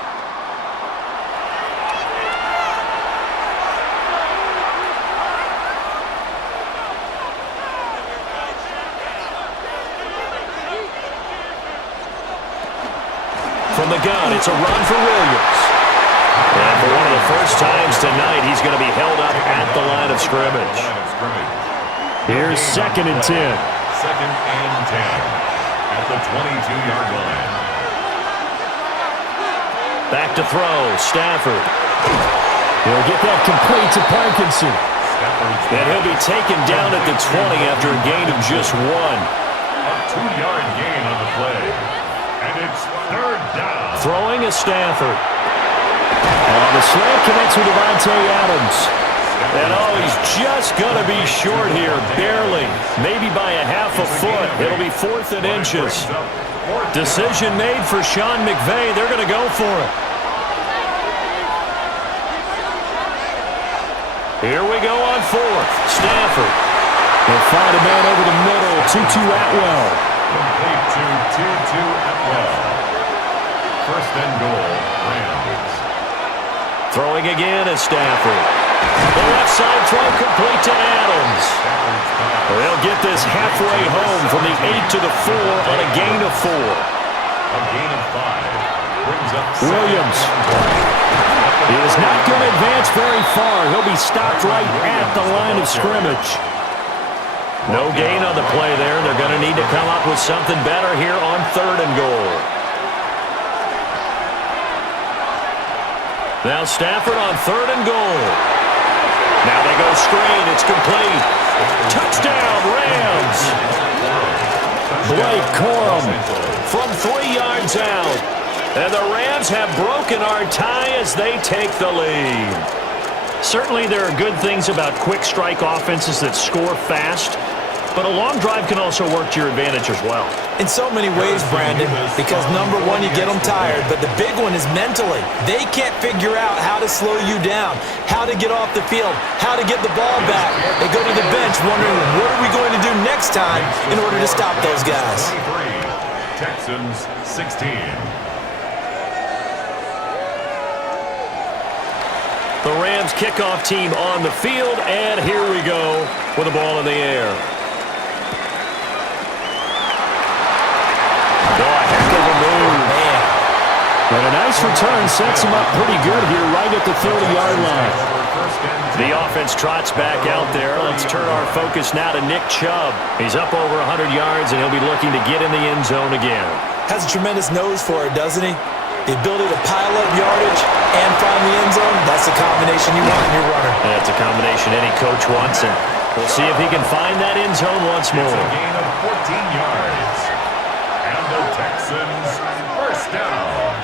From the gun, it's a run for Williams. And for one of the first times tonight, he's going to be held up at the line of scrimmage. Here's second and 10. Second and 10 at the 22-yard line. Back to throw, Stafford. He'll get that complete to Parkinson. And he'll be taken down at the 20 after a gain of just 1. A 2-yard gain on the play. And it's 3rd down. Throwing is Stafford. The slant connects with Davante Adams. And he's just going to be short here, barely. Maybe by a half a foot. It'll be 4th and inches. Decision made for Sean McVay. They're going to go for it. Here we go on 4th. Stafford. They'll find a man over the middle. 2-2 Atwell. Complete to 2-2 Atwell. 1st and goal, Rams. Throwing again is Stafford. The left side throw complete to Adams. They'll get this halfway home from the 8 to the 4 on a gain of 4. A gain of 5. Brings up Williams. He is not going to advance very far. He'll be stopped right at the line of scrimmage. No gain on the play there. They're going to need to come up with something better here on 3rd and goal. Now Stafford on 3rd and goal. Now they go screen. It's complete. Touchdown, Rams. Blake Corum from 3 yards out. And the Rams have broken our tie as they take the lead. Certainly there are good things about quick strike offenses that score fast, but a long drive can also work to your advantage as well. In so many ways, Brandon, because number one, you get them tired, but the big one is mentally. They can't figure out how to slow you down, how to get off the field, how to get the ball back. They go to the bench wondering, what are we going to do next time in order to stop those guys? 23, Texans 16. The Rams kickoff team on the field, and here we go with the ball in the air. A heck of a move. Man. And a nice return sets him up pretty good here right at the 30-yard line. The offense trots back out there. Let's turn our focus now to Nick Chubb. He's up over 100 yards, and he'll be looking to get in the end zone again. Has a tremendous nose for it, doesn't he? The ability to pile up yardage and find the end zone, that's the combination you want in your runner. That's a combination any coach wants, and we'll see if he can find that end zone once more. It's a gain of 14 yards. And the Texans first down.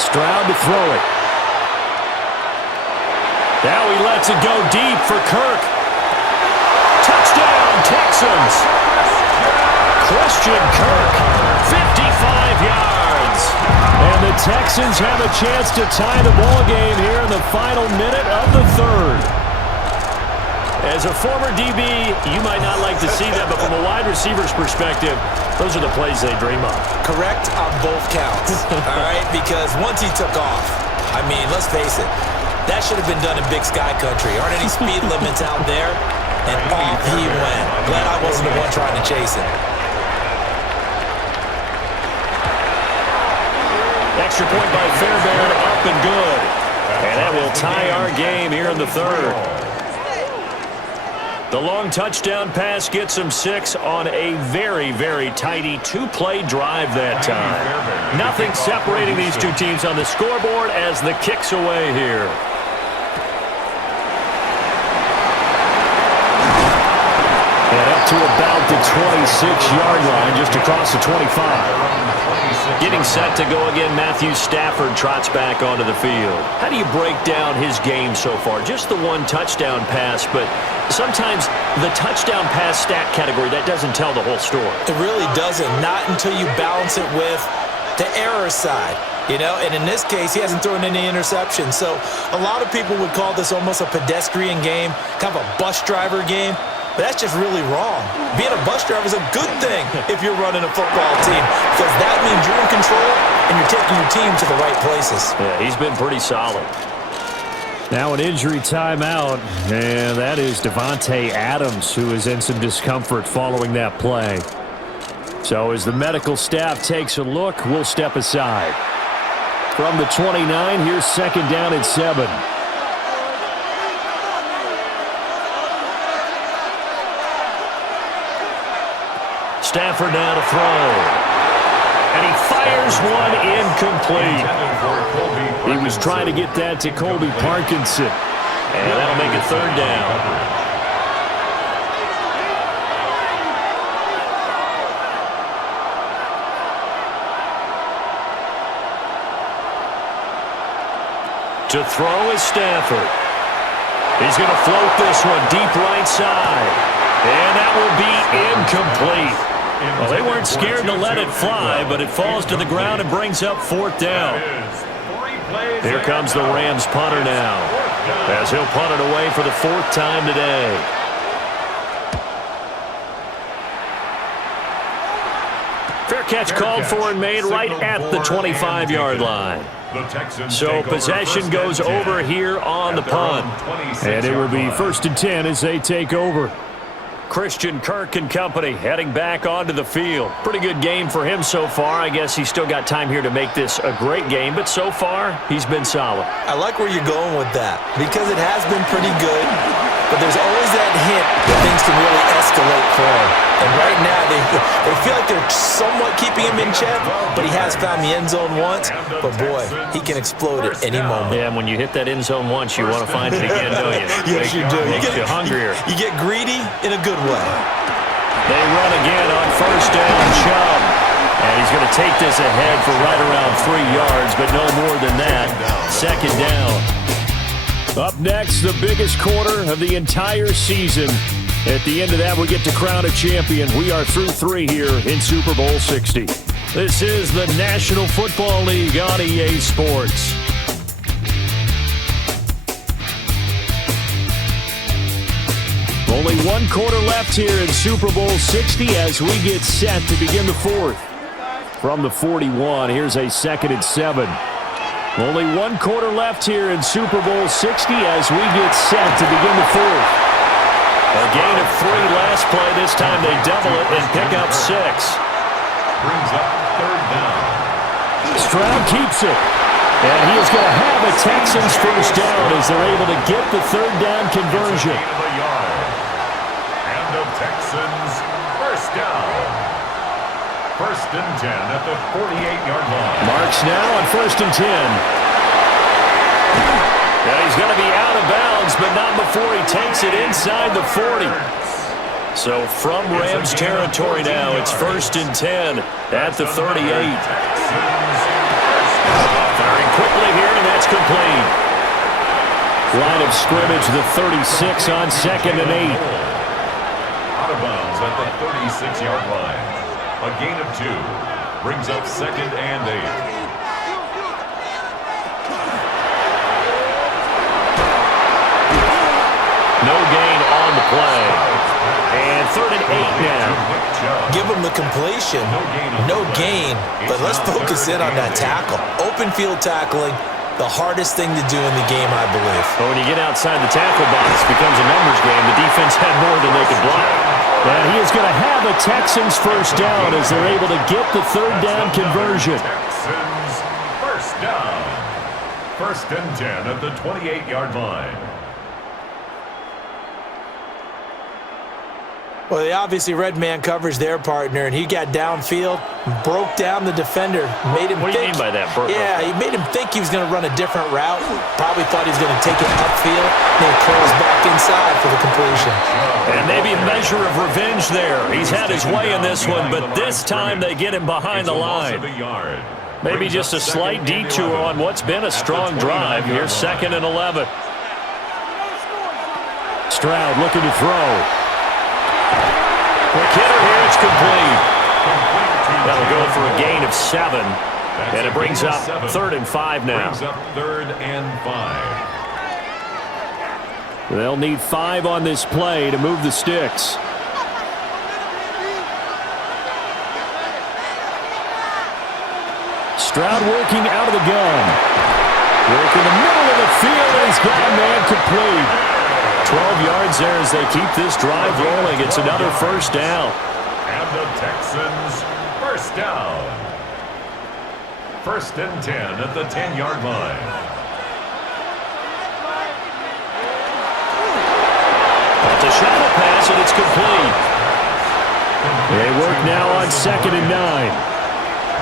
Stroud to throw it. Now he lets it go deep for Kirk. Touchdown, Texans. Christian Kirk, 55 yards. And the Texans have a chance to tie the ball game here in the final minute of the 3rd. As a former DB, you might not like to see that, but from a wide receiver's perspective, those are the plays they dream of. Correct on both counts, all right? Because once he took off, I mean, let's face it, that should have been done in Big Sky Country. Aren't any speed limits out there? And off he went. Glad I wasn't the one trying to chase him. Extra point by Fairbairn, up and good. And that will tie our game here in the 3rd. The long touchdown pass gets him 6 on a very, very tidy 2-play drive that time. Nothing separating these two teams on the scoreboard as the kick's away here. And up to about the 26-yard line, just across the 25. Getting set to go again, Matthew Stafford trots back onto the field. How do you break down his game so far? Just the one touchdown pass, but sometimes the touchdown pass stat category, that doesn't tell the whole story. It really doesn't, not until you balance it with the error side. You know, and in this case, he hasn't thrown any interceptions. So a lot of people would call this almost a pedestrian game, kind of a bus driver game. But that's just really wrong. Being a bus driver is a good thing if you're running a football team, because that means you're in control and you're taking your team to the right places. Yeah, he's been pretty solid. Now an injury timeout, and that is Davante Adams, who is in some discomfort following that play. So as the medical staff takes a look, we'll step aside. From the 29, here's 2nd down and 7. Stafford now to throw. And he fires one incomplete. He was trying to get that to Colby Parkinson. And that'll make it third down. To throw is Stafford. He's going to float this one deep right side. And that will be incomplete. Well, they weren't scared to let it fly, but it falls to the ground and brings up fourth down. Here comes the Rams punter now, as he'll punt it away for the fourth time today. Fair catch called for and made right at the 25-yard line. So possession goes over here on the punt. And it will be 1st and 10 as they take over. Christian Kirk and company heading back onto the field. Pretty good game for him so far. I guess he's still got time here to make this a great game, but so far he's been solid. I like where you're going with that because it has been pretty good, but there's always that hint that things can really escalate for him. And right now they feel like they're somewhat keeping him in check, but he has found the end zone once. But boy, he can explode at any moment. Yeah, and when you hit that end zone once, you want to find it again, don't you? Yes, you do. Makes you hungrier. You get greedy in a good way. They run again on first down, Chubb. And he's going to take this ahead for right around 3 yards, but no more than that. Second down. Up next, the biggest quarter of the entire season. At the end of that, we get to crown a champion. We are through 3 here in Super Bowl 60. This is the National Football League on EA Sports. Only 1 quarter left here in Super Bowl 60 as we get set to begin the fourth. From the 41, here's a 2nd and 7. Only 1 quarter left here in Super Bowl 60 as we get set to begin the fourth. A gain of 3 last play. This time they double it and pick up 6. Brings up third down. Stroud keeps it. And he is going to have a Texans first down as they're able to get the third down conversion. And the Texans first down. 1st and 10 at the 48-yard line. Marks now on 1st and 10. And he's going to be out of bounds, but not before he takes it inside the 40. So from Rams territory now, it's 1st and 10 at the 38. Firing quickly here, and that's complete. Line of scrimmage, the 36 on 2nd and 8. Out of bounds at the 36-yard line. A gain of 2 brings up 2nd and 8. No gain on the play. And 3rd and 8 now. Give him the completion. No gain. But let's focus in on that tackle. Open field tackling, the hardest thing to do in the game, I believe. But when you get outside the tackle box, it becomes a numbers game. The defense had more than they could block. And he is going to have a Texans first down as they're able to get the third down conversion. Texans first down. 1st and 10 at the 28-yard line. Well, they obviously red man covers their partner, and he got downfield, broke down the defender, made him What do you mean by that, Burke? Yeah, he made him think he was going to run a different route. Probably thought he was going to take it upfield, then close back inside for the completion. And maybe a measure of revenge there. He's had his way in this one, but this time they get him behind the line. Maybe just a slight detour on what's been a strong drive. Here's 2nd and 11. Stroud looking to throw. Quick hitter here, it's complete. That'll go for a gain of 7. And it brings up 3rd and 5 now. Brings up 3rd and 5. They'll need 5 on this play to move the sticks. Stroud working out of the gun. Working the middle of the field, and he's got a man complete. 12 yards there as they keep this drive rolling. It's another first down. And the Texans first down. 1st and 10 at the 10-yard line. It's a shallow pass, and it's complete. They work now on 2nd and 9.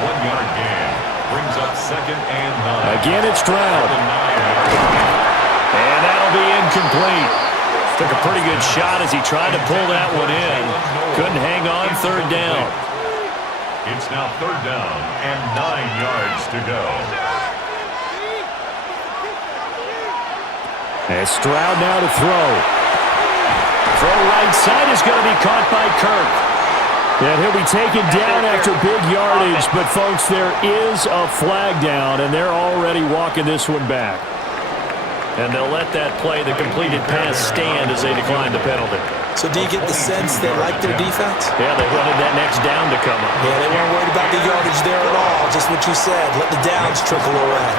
1-yard gain brings up 2nd and 9. Again, it's Stroud. And that'll be incomplete. Took a pretty good shot as he tried to pull that one in. Couldn't hang on, third down. It's now third down and 9 yards to go. And Stroud now to throw. Throw right side is going to be caught by Kirk. And he'll be taken down after big yardage, but folks, there is a flag down, and they're already walking this one back. And they'll let that play, the completed pass, stand as they decline the penalty. So do you get the sense they like their defense? Yeah, they wanted that next down to come up. Yeah, they weren't worried about the yardage there at all. Just what you said. Let the downs trickle away.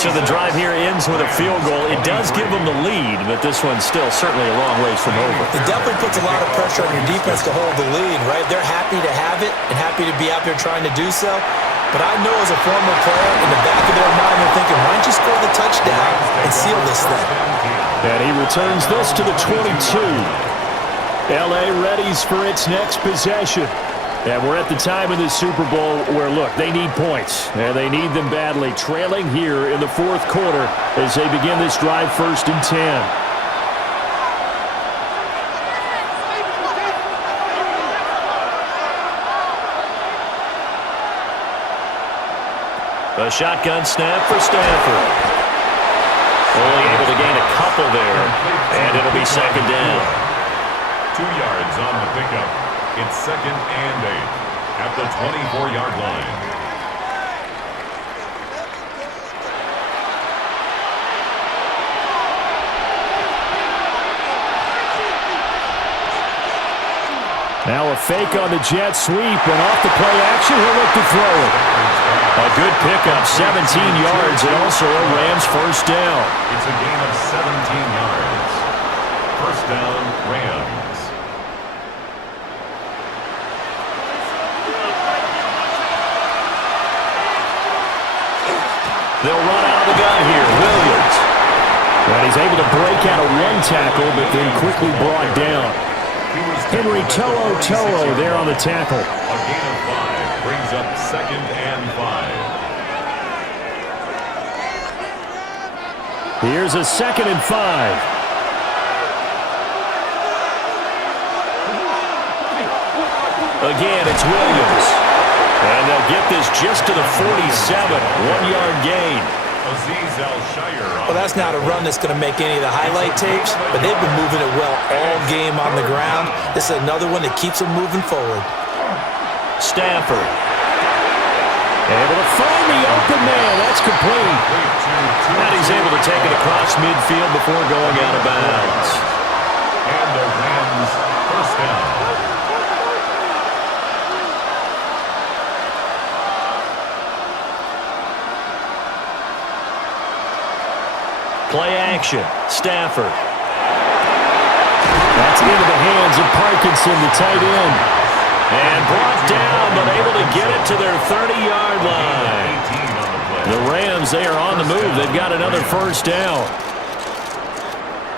So the drive here ends with a field goal. It does give them the lead, but this one's still certainly a long ways from over. It definitely puts a lot of pressure on your defense to hold the lead, right? They're happy to have it and happy to be out there trying to do so. But I know as a former player, in the back of their mind, they're thinking, why don't you score the touchdown and seal this thing? And he returns this to the 22. L.A. readies for its next possession. And we're at the time in the Super Bowl where, look, they need points. And they need them badly. Trailing here in the fourth quarter as they begin this drive, 1st and 10. A shotgun snap for Stafford. Only able to gain a couple there, and it'll be second down. 2 yards on the pickup. It's 2nd and 8 at the 24-yard line. Now a fake on the jet sweep, and off the play action, he'll look to throw it. A good pickup, 17 yards, and also a Rams first down. It's a gain of 17 yards. First down, Rams. They'll run out of the gun here. Williams. And he's able to break out of one tackle, but then quickly brought down. Henry To'o there on the tackle. A gain of 5 brings up 2nd and 5. Here's a 2nd and 5. Again, it's Williams. And they'll get this just to the 47. 1-yard gain. Well, that's not a run that's going to make any of the highlight tapes, but they've been moving it well all game on the ground. This is another one that keeps them moving forward. Stafford. Able to find the open man. That's complete. And he's able to take it across midfield before going out of bounds. And the Rams first down. Play action. Stafford. That's into the hands of Parkinson, the tight end. And brought down, but able to get it to their 30-yard line. The Rams, they are on the move. They've got another first down.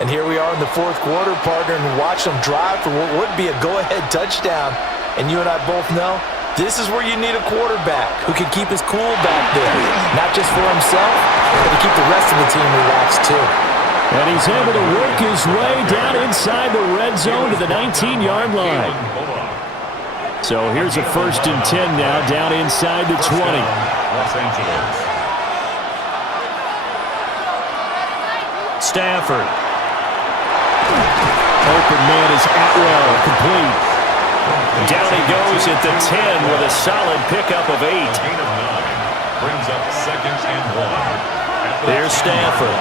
And here we are in the fourth quarter, partner, and watch them drive for what would be a go-ahead touchdown. And you and I both know this is where you need a quarterback who can keep his cool back there. Not just for himself, but to keep the rest of the team relaxed too. And he's able to work his way down inside the red zone to the 19-yard line. So here's a 1st and 10 now, down inside the 20. Los Angeles. Stafford. Open man is Atwell, complete. Down he goes at the 10 with a solid pickup of 8. A gain of 9 brings up 2nd and 1. There's Stafford.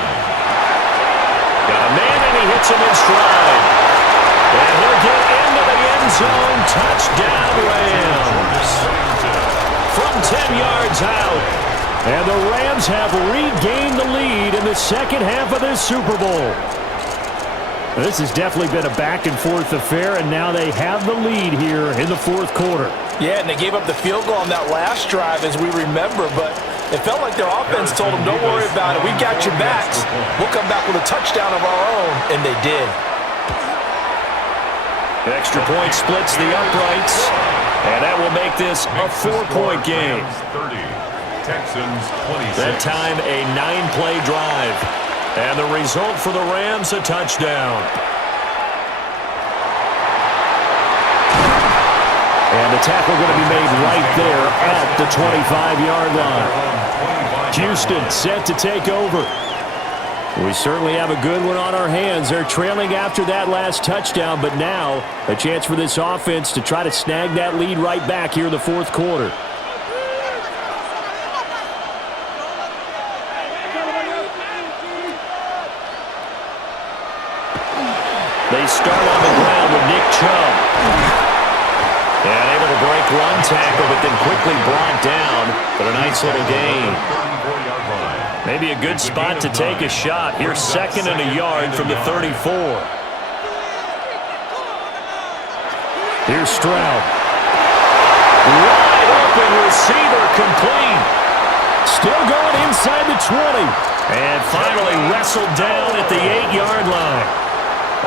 Got a man and he hits him in stride. And he'll get into the end zone. Touchdown Rams. From 10 yards out. And the Rams have regained the lead in the second half of this Super Bowl. This has definitely been a back-and-forth affair, and now they have the lead here in the fourth quarter. Yeah, and they gave up the field goal on that last drive, as we remember, but it felt like their offense told them, don't worry about it, we got your backs. We'll come back with a touchdown of our own, and they did. Extra point splits the uprights, and that will make this a 4-point game. 30, Texans 26. That time a 9-play drive. And the result for the Rams, a touchdown. And the tackle going to be made right there at the 25-yard line. Houston set to take over. We certainly have a good one on our hands. They're trailing after that last touchdown, but now a chance for this offense to try to snag that lead right back here in the fourth quarter. They start on the ground with Nick Chubb. And able to break one tackle, but then quickly brought down. But a nice little gain. Maybe a good spot to take a shot. Here's 2nd and a yard from the 34. Here's Stroud. Wide open receiver, complete. Still going inside the 20. And finally wrestled down at the 8-yard line.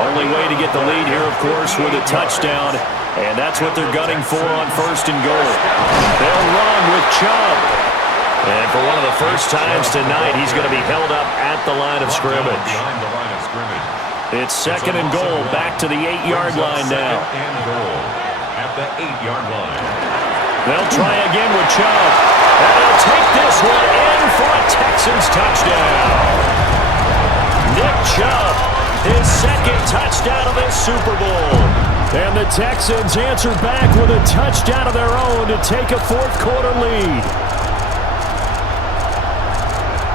Only way to get the lead here, of course, with a touchdown. And that's what they're gunning for on 1st and goal. They'll run with Chubb. And for one of the first times tonight, he's going to be held up at the line of scrimmage. It's 2nd and goal, back to the 8-yard line now. At the 8-yard line. They'll try again with Chubb. And they'll take this one in for a Texans touchdown. Nick Chubb, his 2nd touchdown of this Super Bowl. And the Texans answer back with a touchdown of their own to take a fourth quarter lead.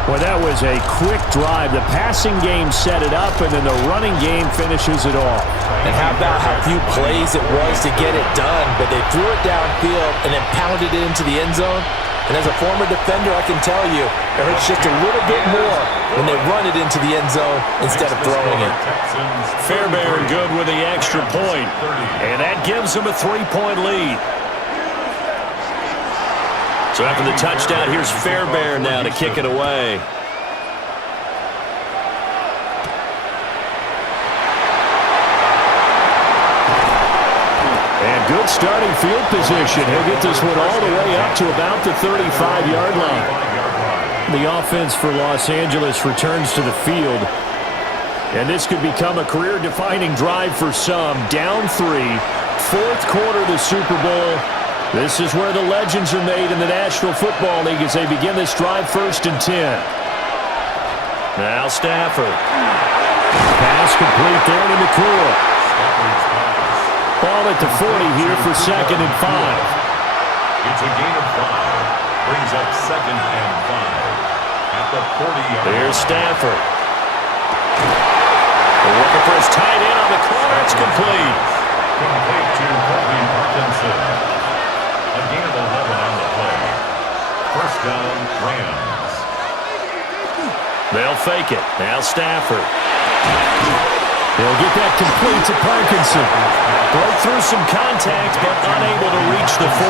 Well, that was a quick drive. The passing game set it up, and then the running game finishes it off. And how about how few plays it was to get it done, but they threw it downfield and then pounded it into the end zone. And as a former defender, I can tell you, it hurts just a little bit more when they run it into the end zone instead of throwing it. Fairbairn good with the extra point, and that gives them a 3-point lead. So after the touchdown, here's Fairbairn now to kick it away. And good starting field position. He'll get this one all the way up to about the 35-yard line. The offense for Los Angeles returns to the field. And this could become a career-defining drive for some. Down 3, fourth quarter of the Super Bowl. This is where the legends are made in the National Football League as they begin this drive 1st and 10. Now Stafford. Pass complete there to McCool. Ball at the 40 here for 2nd and 5. It's a gain of 5. Brings up 2nd and 5. At the 40-yard line. Here's Stafford. They're looking for his tight end on the corner. It's complete. Complete to Kobe Parkinson. A gain of 11 on the play. 1st down, Rams. They'll fake it. Now Stafford. They'll get that complete to Parkinson. Broke through some contact, but unable to reach the 40.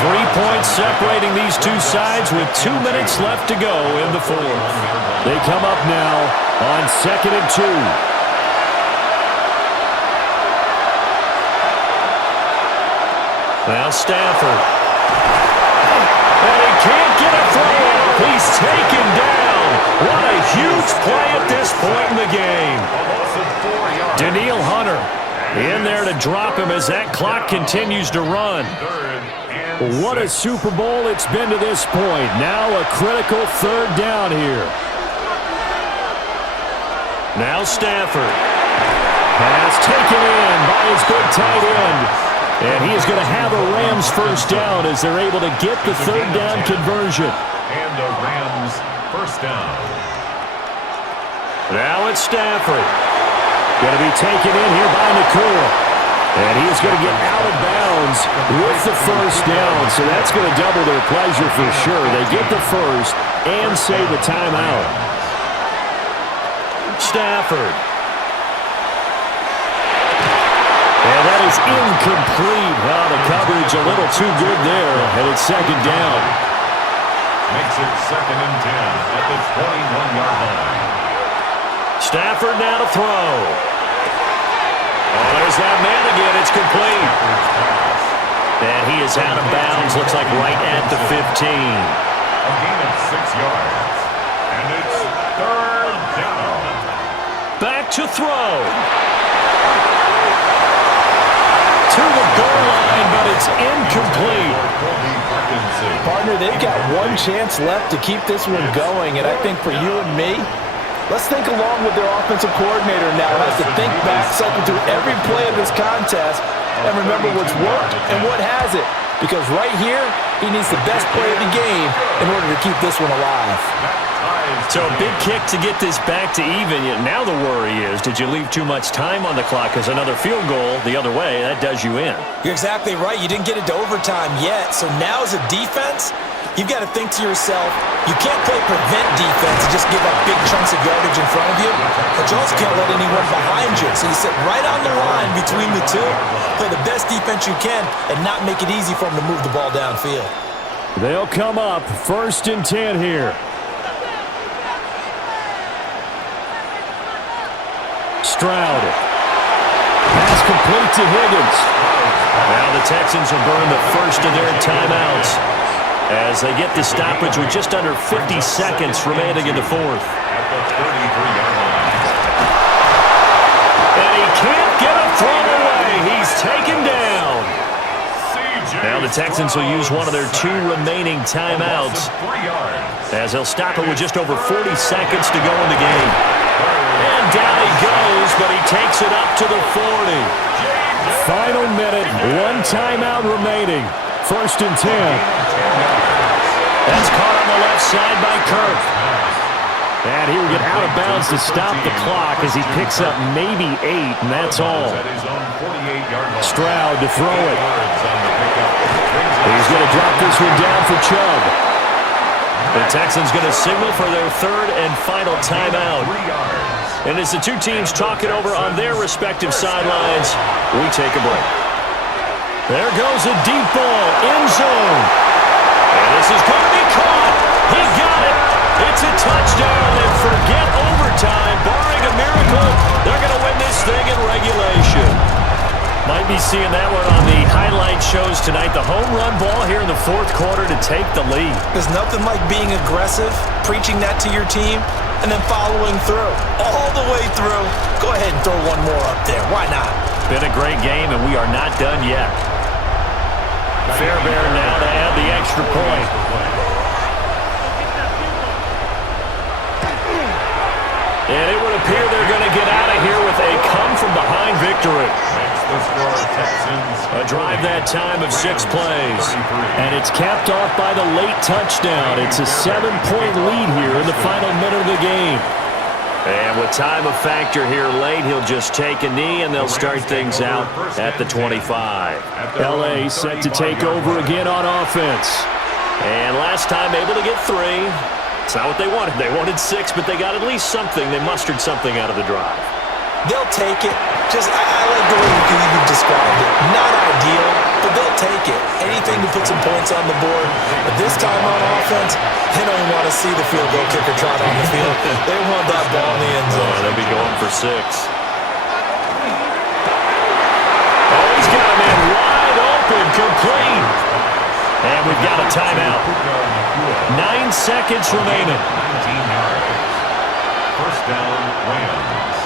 3 points separating these two sides with 2 minutes left to go in the fourth. They come up now on 2nd and 2. Now Stafford. And he can't get a throw off. He's taken down. What a huge play at this point in the game. Danielle Hunter in there to drop him as that clock continues to run. What a Super Bowl it's been to this point. Now a critical 3rd down here. Now Stafford. Pass taken in by his big tight end. And he is going to have a Rams 1st down as they're able to get the 3rd down conversion. And a Rams 1st down. Now it's Stafford. Going to be taken in here by McCool. And he is going to get out of bounds with the 1st down. So that's going to double their pleasure for sure. They get the 1st and save a timeout. Stafford. And that is incomplete. Well, the coverage a little too good there. And it's 2nd down. Makes it 2nd and 10 at the 21-yard line. Stafford now to throw. Oh, there's that man again. It's complete. And he is out of bounds. Looks like right at the 15. A gain of 6 yards. And it's Third down. Back to throw. To the goal line, but it's incomplete. Partner, they've got one chance left to keep this one going, and I think for you and me, let's think along with their offensive coordinator now. Has to think back, cycle through every play of this contest, and remember what's worked and what hasn't. Because right here, he needs the best play of the game in order to keep this one alive. So a big kick to get this back to even. Yet now the worry is, did you leave too much time on the clock? Because another field goal the other way, that does you in. You're exactly right. You didn't get it to overtime yet. So now as a defense, you've got to think to yourself, you can't play prevent defense and just give up big chunks of yardage in front of you, but you also can't let anyone behind you. So you sit right on the line between the two, play the best defense you can, and not make it easy for them to move the ball downfield. They'll come up 1st and 10 here. Stroud. Pass complete to Higgins. Now the Texans will burn the first of their timeouts as they get the stoppage with just under 50 seconds remaining in the fourth. At the 33-yard line. And he can't get a throw away. He's taken down. Now the Texans will use one of their 2 remaining timeouts as they'll stop it with just over 40 seconds to go in the game. And down he goes, but he takes it up to the 40. Final minute, 1 timeout remaining. 1st and 10. That's caught on the left side by Kirk. And he will get out of bounds to stop the clock as he picks up maybe 8, and that's all. Stroud to throw it. He's going to drop this one down for Chubb. The Texans going to signal for their 3rd and final timeout. And as the 2 teams talk it over on their respective sidelines, we take a break. There goes a deep ball, end zone. And this is going to be caught. He got it. It's a touchdown, and forget overtime. Barring a miracle, they're going to win this thing in regulation. Might be seeing that one on the highlight shows tonight. The home run ball here in the 4th quarter to take the lead. There's nothing like being aggressive, preaching that to your team, and then following through. All the way through. Go ahead and throw one more up there. Why not? Been a great game, and we are not done yet. Fairbairn now to add the extra point. And it would appear they're going to get out of here with a come-from-behind victory. A drive that time of 6 plays. And it's capped off by the late touchdown. It's a 7-point lead here in the final minute of the game. And with time of factor here late, he'll just take a knee, and they'll start things out at the 25. L.A. set to take over again on offense. And last time able to get 3. It's not what they wanted. They wanted 6, but they got at least something. They mustered something out of the drive. They'll take it. I like the way you described it. Not ideal, but they'll take it. Anything to put some points on the board. But this time on offense, they don't even want to see the field goal kicker trot on the field. They want that ball in the end zone. They'll be going for 6. Oh, he's got a man wide open, complete. And we've got a timeout. 9 seconds remaining. 19 yards. First down, Rams.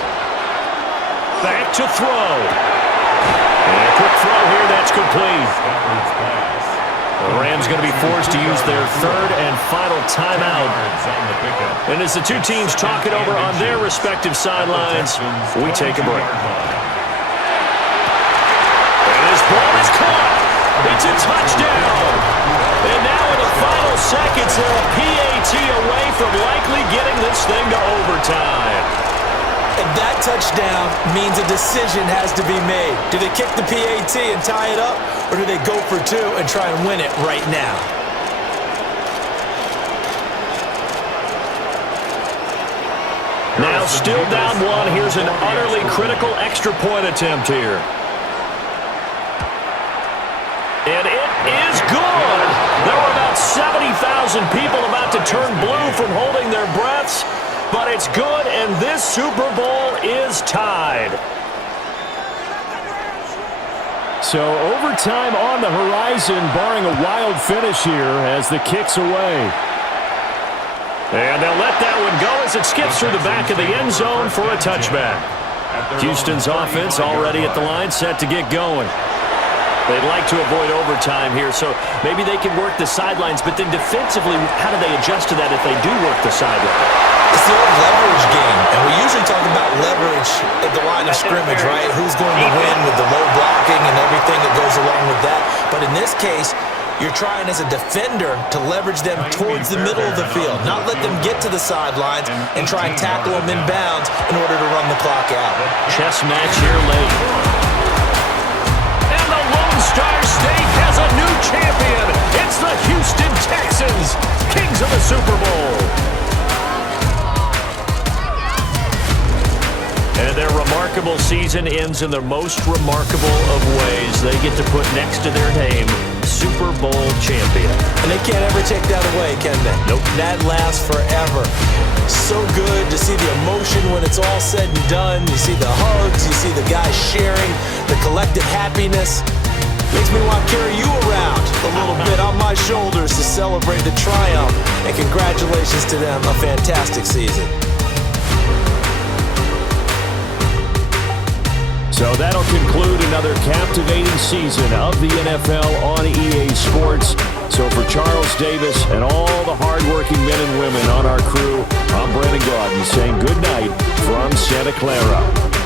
Back to throw. And a quick throw here, that's complete. The Rams going to be forced to use their 3rd and final timeout. And as the 2 teams talk it over on their respective sidelines, we take a break. And this ball is caught. It's a touchdown. And now in the final seconds, they're a PAT away from likely getting this thing to overtime. And that touchdown means a decision has to be made. Do they kick the PAT and tie it up, or do they go for 2 and try and win it right now? Now still down 1. Here's an utterly critical extra point attempt here. And it is good. There were about 70,000 people about to turn blue from holding their breaths. But it's good, and this Super Bowl is tied. So overtime on the horizon, barring a wild finish here as the kick's away. And they'll let that one go as it skips through the back of the end zone for a touchback. Houston's offense already at the line, set to get going. They'd like to avoid overtime here, so maybe they can work the sidelines, but then defensively, how do they adjust to that if they do work the sideline? It's the old leverage game, and we usually talk about leverage at the line of scrimmage, right? Who's going to win with the low blocking and everything that goes along with that. But in this case, you're trying as a defender to leverage them towards the middle of the field, not let them get to the sidelines and try and tackle them in bounds in order to run the clock out. Chess match here late. And the Lone Star State has a new champion. It's the Houston Texans, kings of the Super Bowl. And their remarkable season ends in the most remarkable of ways. They get to put next to their name, Super Bowl champion. And they can't ever take that away, can they? Nope. That lasts forever. So good to see the emotion when it's all said and done. You see the hugs, you see the guys sharing, the collective happiness. Makes me want to carry you around a little bit on my shoulders to celebrate the triumph. And congratulations to them, a fantastic season. So that'll conclude another captivating season of the NFL on EA Sports. So for Charles Davis and all the hardworking men and women on our crew, I'm Brandon Gaudin saying good night from Santa Clara.